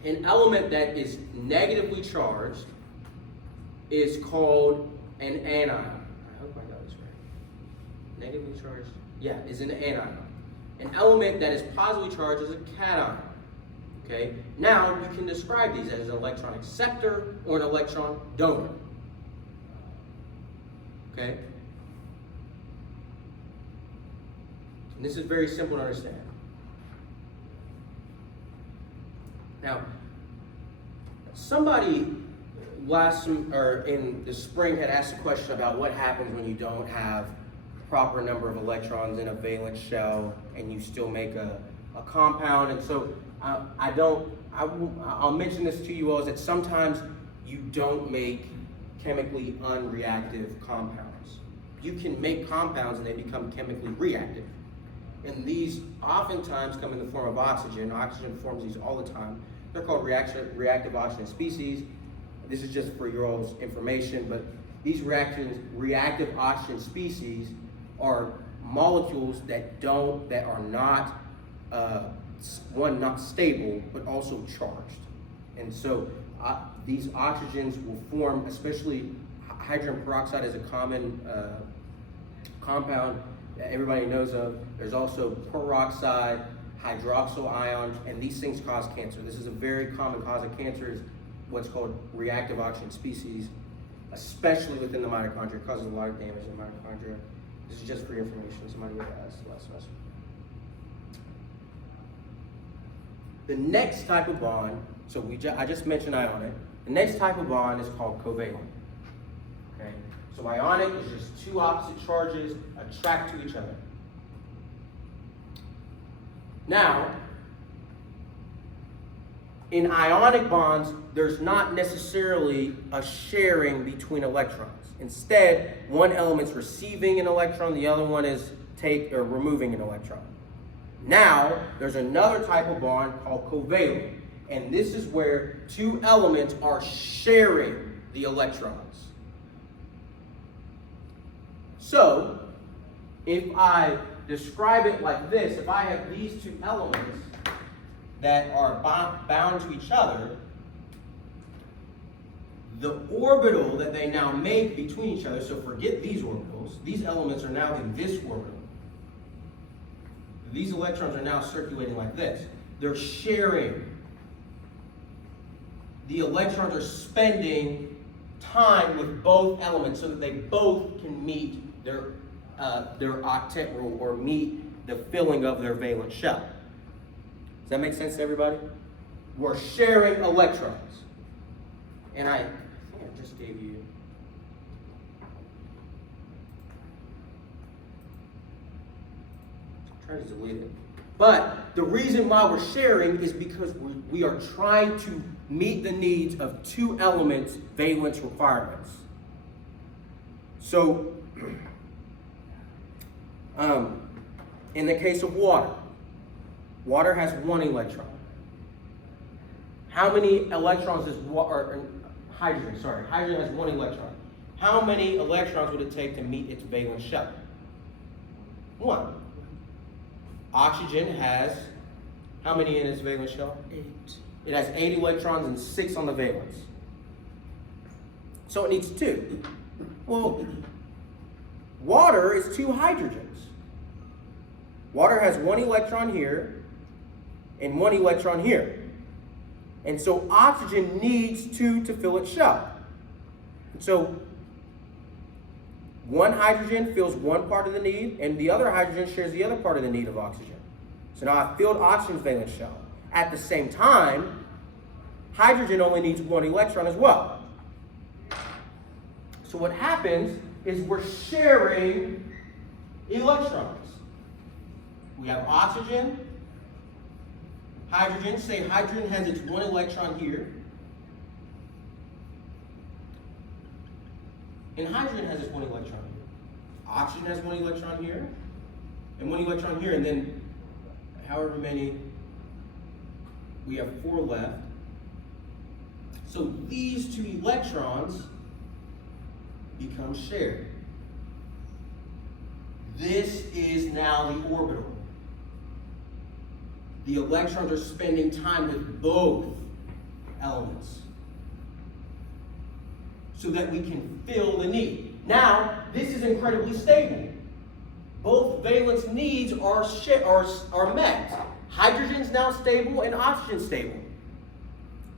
An element that is negatively charged is called an anion. I hope I got this right. Negatively charged, yeah, is an anion. An element that is positively charged is a cation. Okay? Now you can describe these as an electron acceptor or an electron donor. Okay? And this is very simple to understand. Now, somebody in the spring had asked a question about what happens when you don't have proper number of electrons in a valence shell and you still make a compound. And so I'll mention this to you all, is that sometimes you don't make chemically unreactive compounds. You can make compounds and they become chemically reactive. And these oftentimes come in the form of oxygen. Oxygen forms these all the time. They're called reactive oxygen species. This is just for your all's information, but these reactive oxygen species are molecules that are not, not stable, but also charged. And so these oxygens will form, especially hydrogen peroxide is a common compound that everybody knows of. There's also peroxide, hydroxyl ion, and these things cause cancer. This is a very common cause of cancer, is what's called reactive oxygen species, especially within the mitochondria. It causes a lot of damage in the mitochondria. This is just for your information. Somebody would ask last semester. The next type of bond, so I just mentioned ionic. The next type of bond is called covalent. Okay, so ionic is just two opposite charges attract to each other. Now, in ionic bonds, there's not necessarily a sharing between electrons. Instead, one element's receiving an electron, the other one is removing an electron. Now, there's another type of bond called covalent, and this is where two elements are sharing the electrons. So, if I describe it like this, if I have these two elements that are bound to each other, the orbital that they now make between each other, so forget these orbitals, these elements are now in this orbital. These electrons are now circulating like this. They're sharing. The electrons are spending time with both elements so that they both can meet their octet rule, or meet the filling of their valence shell. Does that make sense to everybody? We're sharing electrons. And I think I just gave you, I'm trying to delete it. But the reason why we're sharing is because we are trying to meet the needs of two elements' valence requirements. So, in the case of water has one electron. How many electrons does hydrogen has one electron. How many electrons would it take to meet its valence shell? One. Oxygen has how many in its valence shell? 8. It has 8 electrons and 6 on the valence. So it needs 2. Well, water is 2 hydrogens. Water has 1 electron here and 1 electron here. And so oxygen needs 2 to fill its shell. And so one hydrogen fills one part of the need, and the other hydrogen shares the other part of the need of oxygen. So now I filled oxygen's valence shell. At the same time, hydrogen only needs 1 electron as well. So what happens is we're sharing electrons. We have oxygen hydrogen, say hydrogen has its one electron here. And hydrogen has its one electron here. Oxygen has one electron here, and one electron here, and then however many, we have 4 left. So these 2 electrons become shared. This is now the orbital. The electrons are spending time with both elements so that we can fill the need. Now, this is incredibly stable. Both valence needs are met. Hydrogen's now stable and oxygen's stable.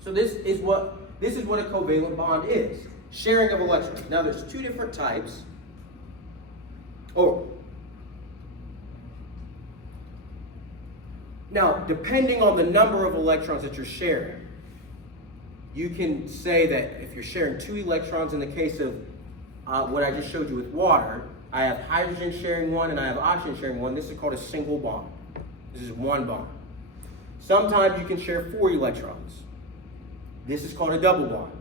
So this is what a covalent bond is. Sharing of electrons. Now there's 2 different types. Now, depending on the number of electrons that you're sharing, you can say that if you're sharing 2 electrons, in the case of what I just showed you with water, I have hydrogen sharing 1 and I have oxygen sharing 1. This is called a single bond. This is one bond. Sometimes you can share 4 electrons. This is called a double bond.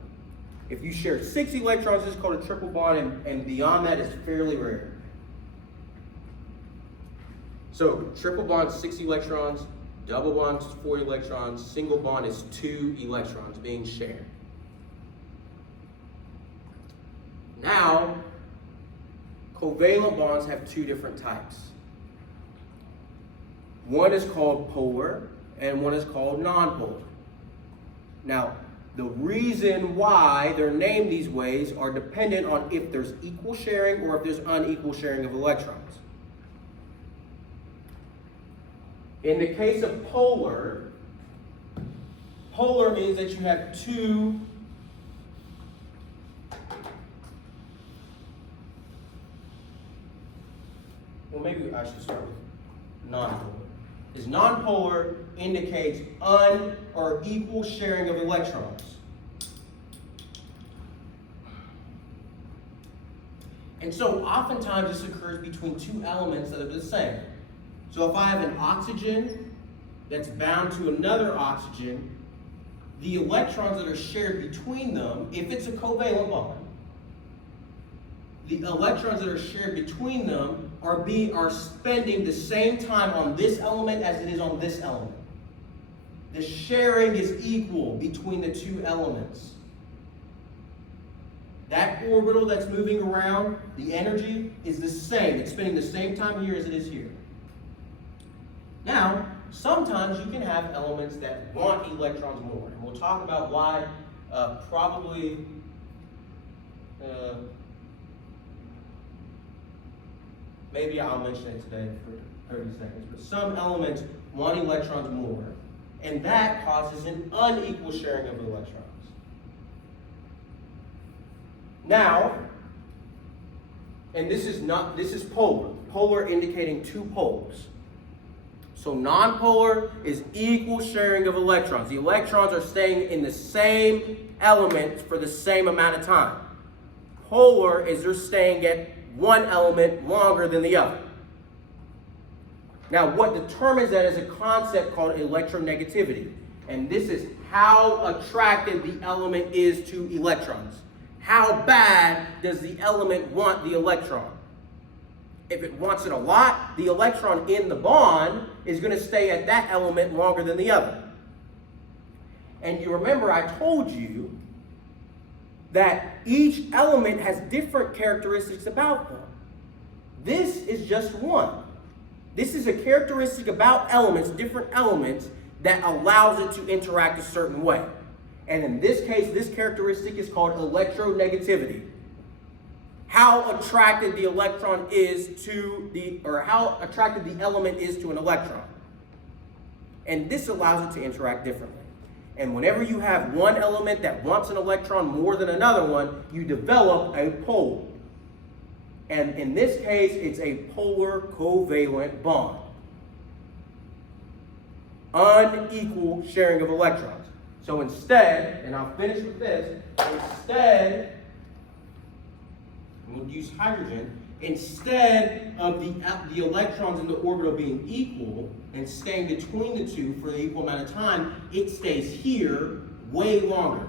If you share 6 electrons, this is called a triple bond, and beyond that is fairly rare. So triple bond is 6 electrons, double bond is 4 electrons, single bond is 2 electrons being shared. Now, covalent bonds have 2 different types. One is called polar and one is called nonpolar. Now, the reason why they're named these ways are dependent on if there's equal sharing or if there's unequal sharing of electrons. In the case of polar means that you have 2 well, maybe I should start with nonpolar. Is nonpolar indicates or equal sharing of electrons. And so oftentimes this occurs between 2 elements that are the same. So if I have an oxygen that's bound to another oxygen, the electrons that are shared between them, if it's a covalent bond, the electrons that are shared between them are spending the same time on this element as it is on this element. The sharing is equal between the 2 elements. That orbital that's moving around, the energy is the same. It's spending the same time here as it is here. Now, sometimes you can have elements that want electrons more. And we'll talk about why maybe I'll mention it today for 30 seconds. But some elements want electrons more. And that causes an unequal sharing of electrons. Now, and this is polar. Polar indicating 2 poles. So nonpolar is equal sharing of electrons. The electrons are staying in the same element for the same amount of time. Polar is they're staying at one element longer than the other. Now, what determines that is a concept called electronegativity. And this is how attracted the element is to electrons. How bad does the element want the electron? If it wants it a lot, the electron in the bond is going to stay at that element longer than the other. And you remember I told you that each element has different characteristics about them. This is just one. This is a characteristic about elements, different elements, that allows it to interact a certain way. And in this case, this characteristic is called electronegativity. How attracted the electron is to how attracted the element is to an electron. And this allows it to interact differently. And whenever you have one element that wants an electron more than another one, you develop a pole. And in this case, it's a polar covalent bond. Unequal sharing of electrons. So instead, and I'll finish with this, we'll use hydrogen. Instead of the electrons in the orbital being equal and staying between the two for the equal amount of time, it stays here way longer.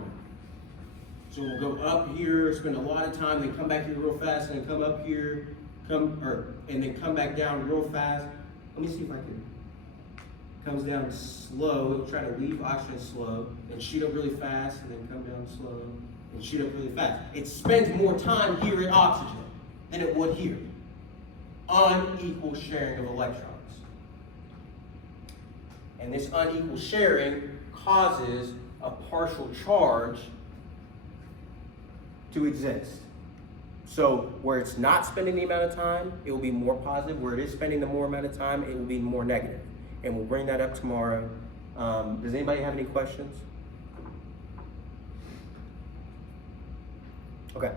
So we'll go up here, spend a lot of time, then come back here real fast, and then come up here, and then come back down real fast. Let me see if I can. Comes down slow, it'll try to leave oxygen slow, and shoot up really fast, and then come down slow, and shoot up really fast. It spends more time here at oxygen than it would here. Unequal sharing of electrons. And this unequal sharing causes a partial charge to exist. So where it's not spending the amount of time, it will be more positive. Where it is spending the more amount of time, it will be more negative. And we'll bring that up tomorrow. Does anybody have any questions? Okay.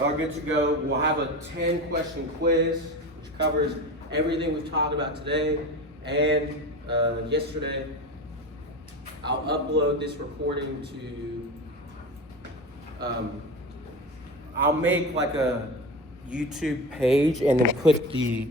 All good to go. We'll have a 10-question quiz, which covers everything we've talked about today and yesterday. I'll upload this recording to, I'll make like a YouTube page and then put the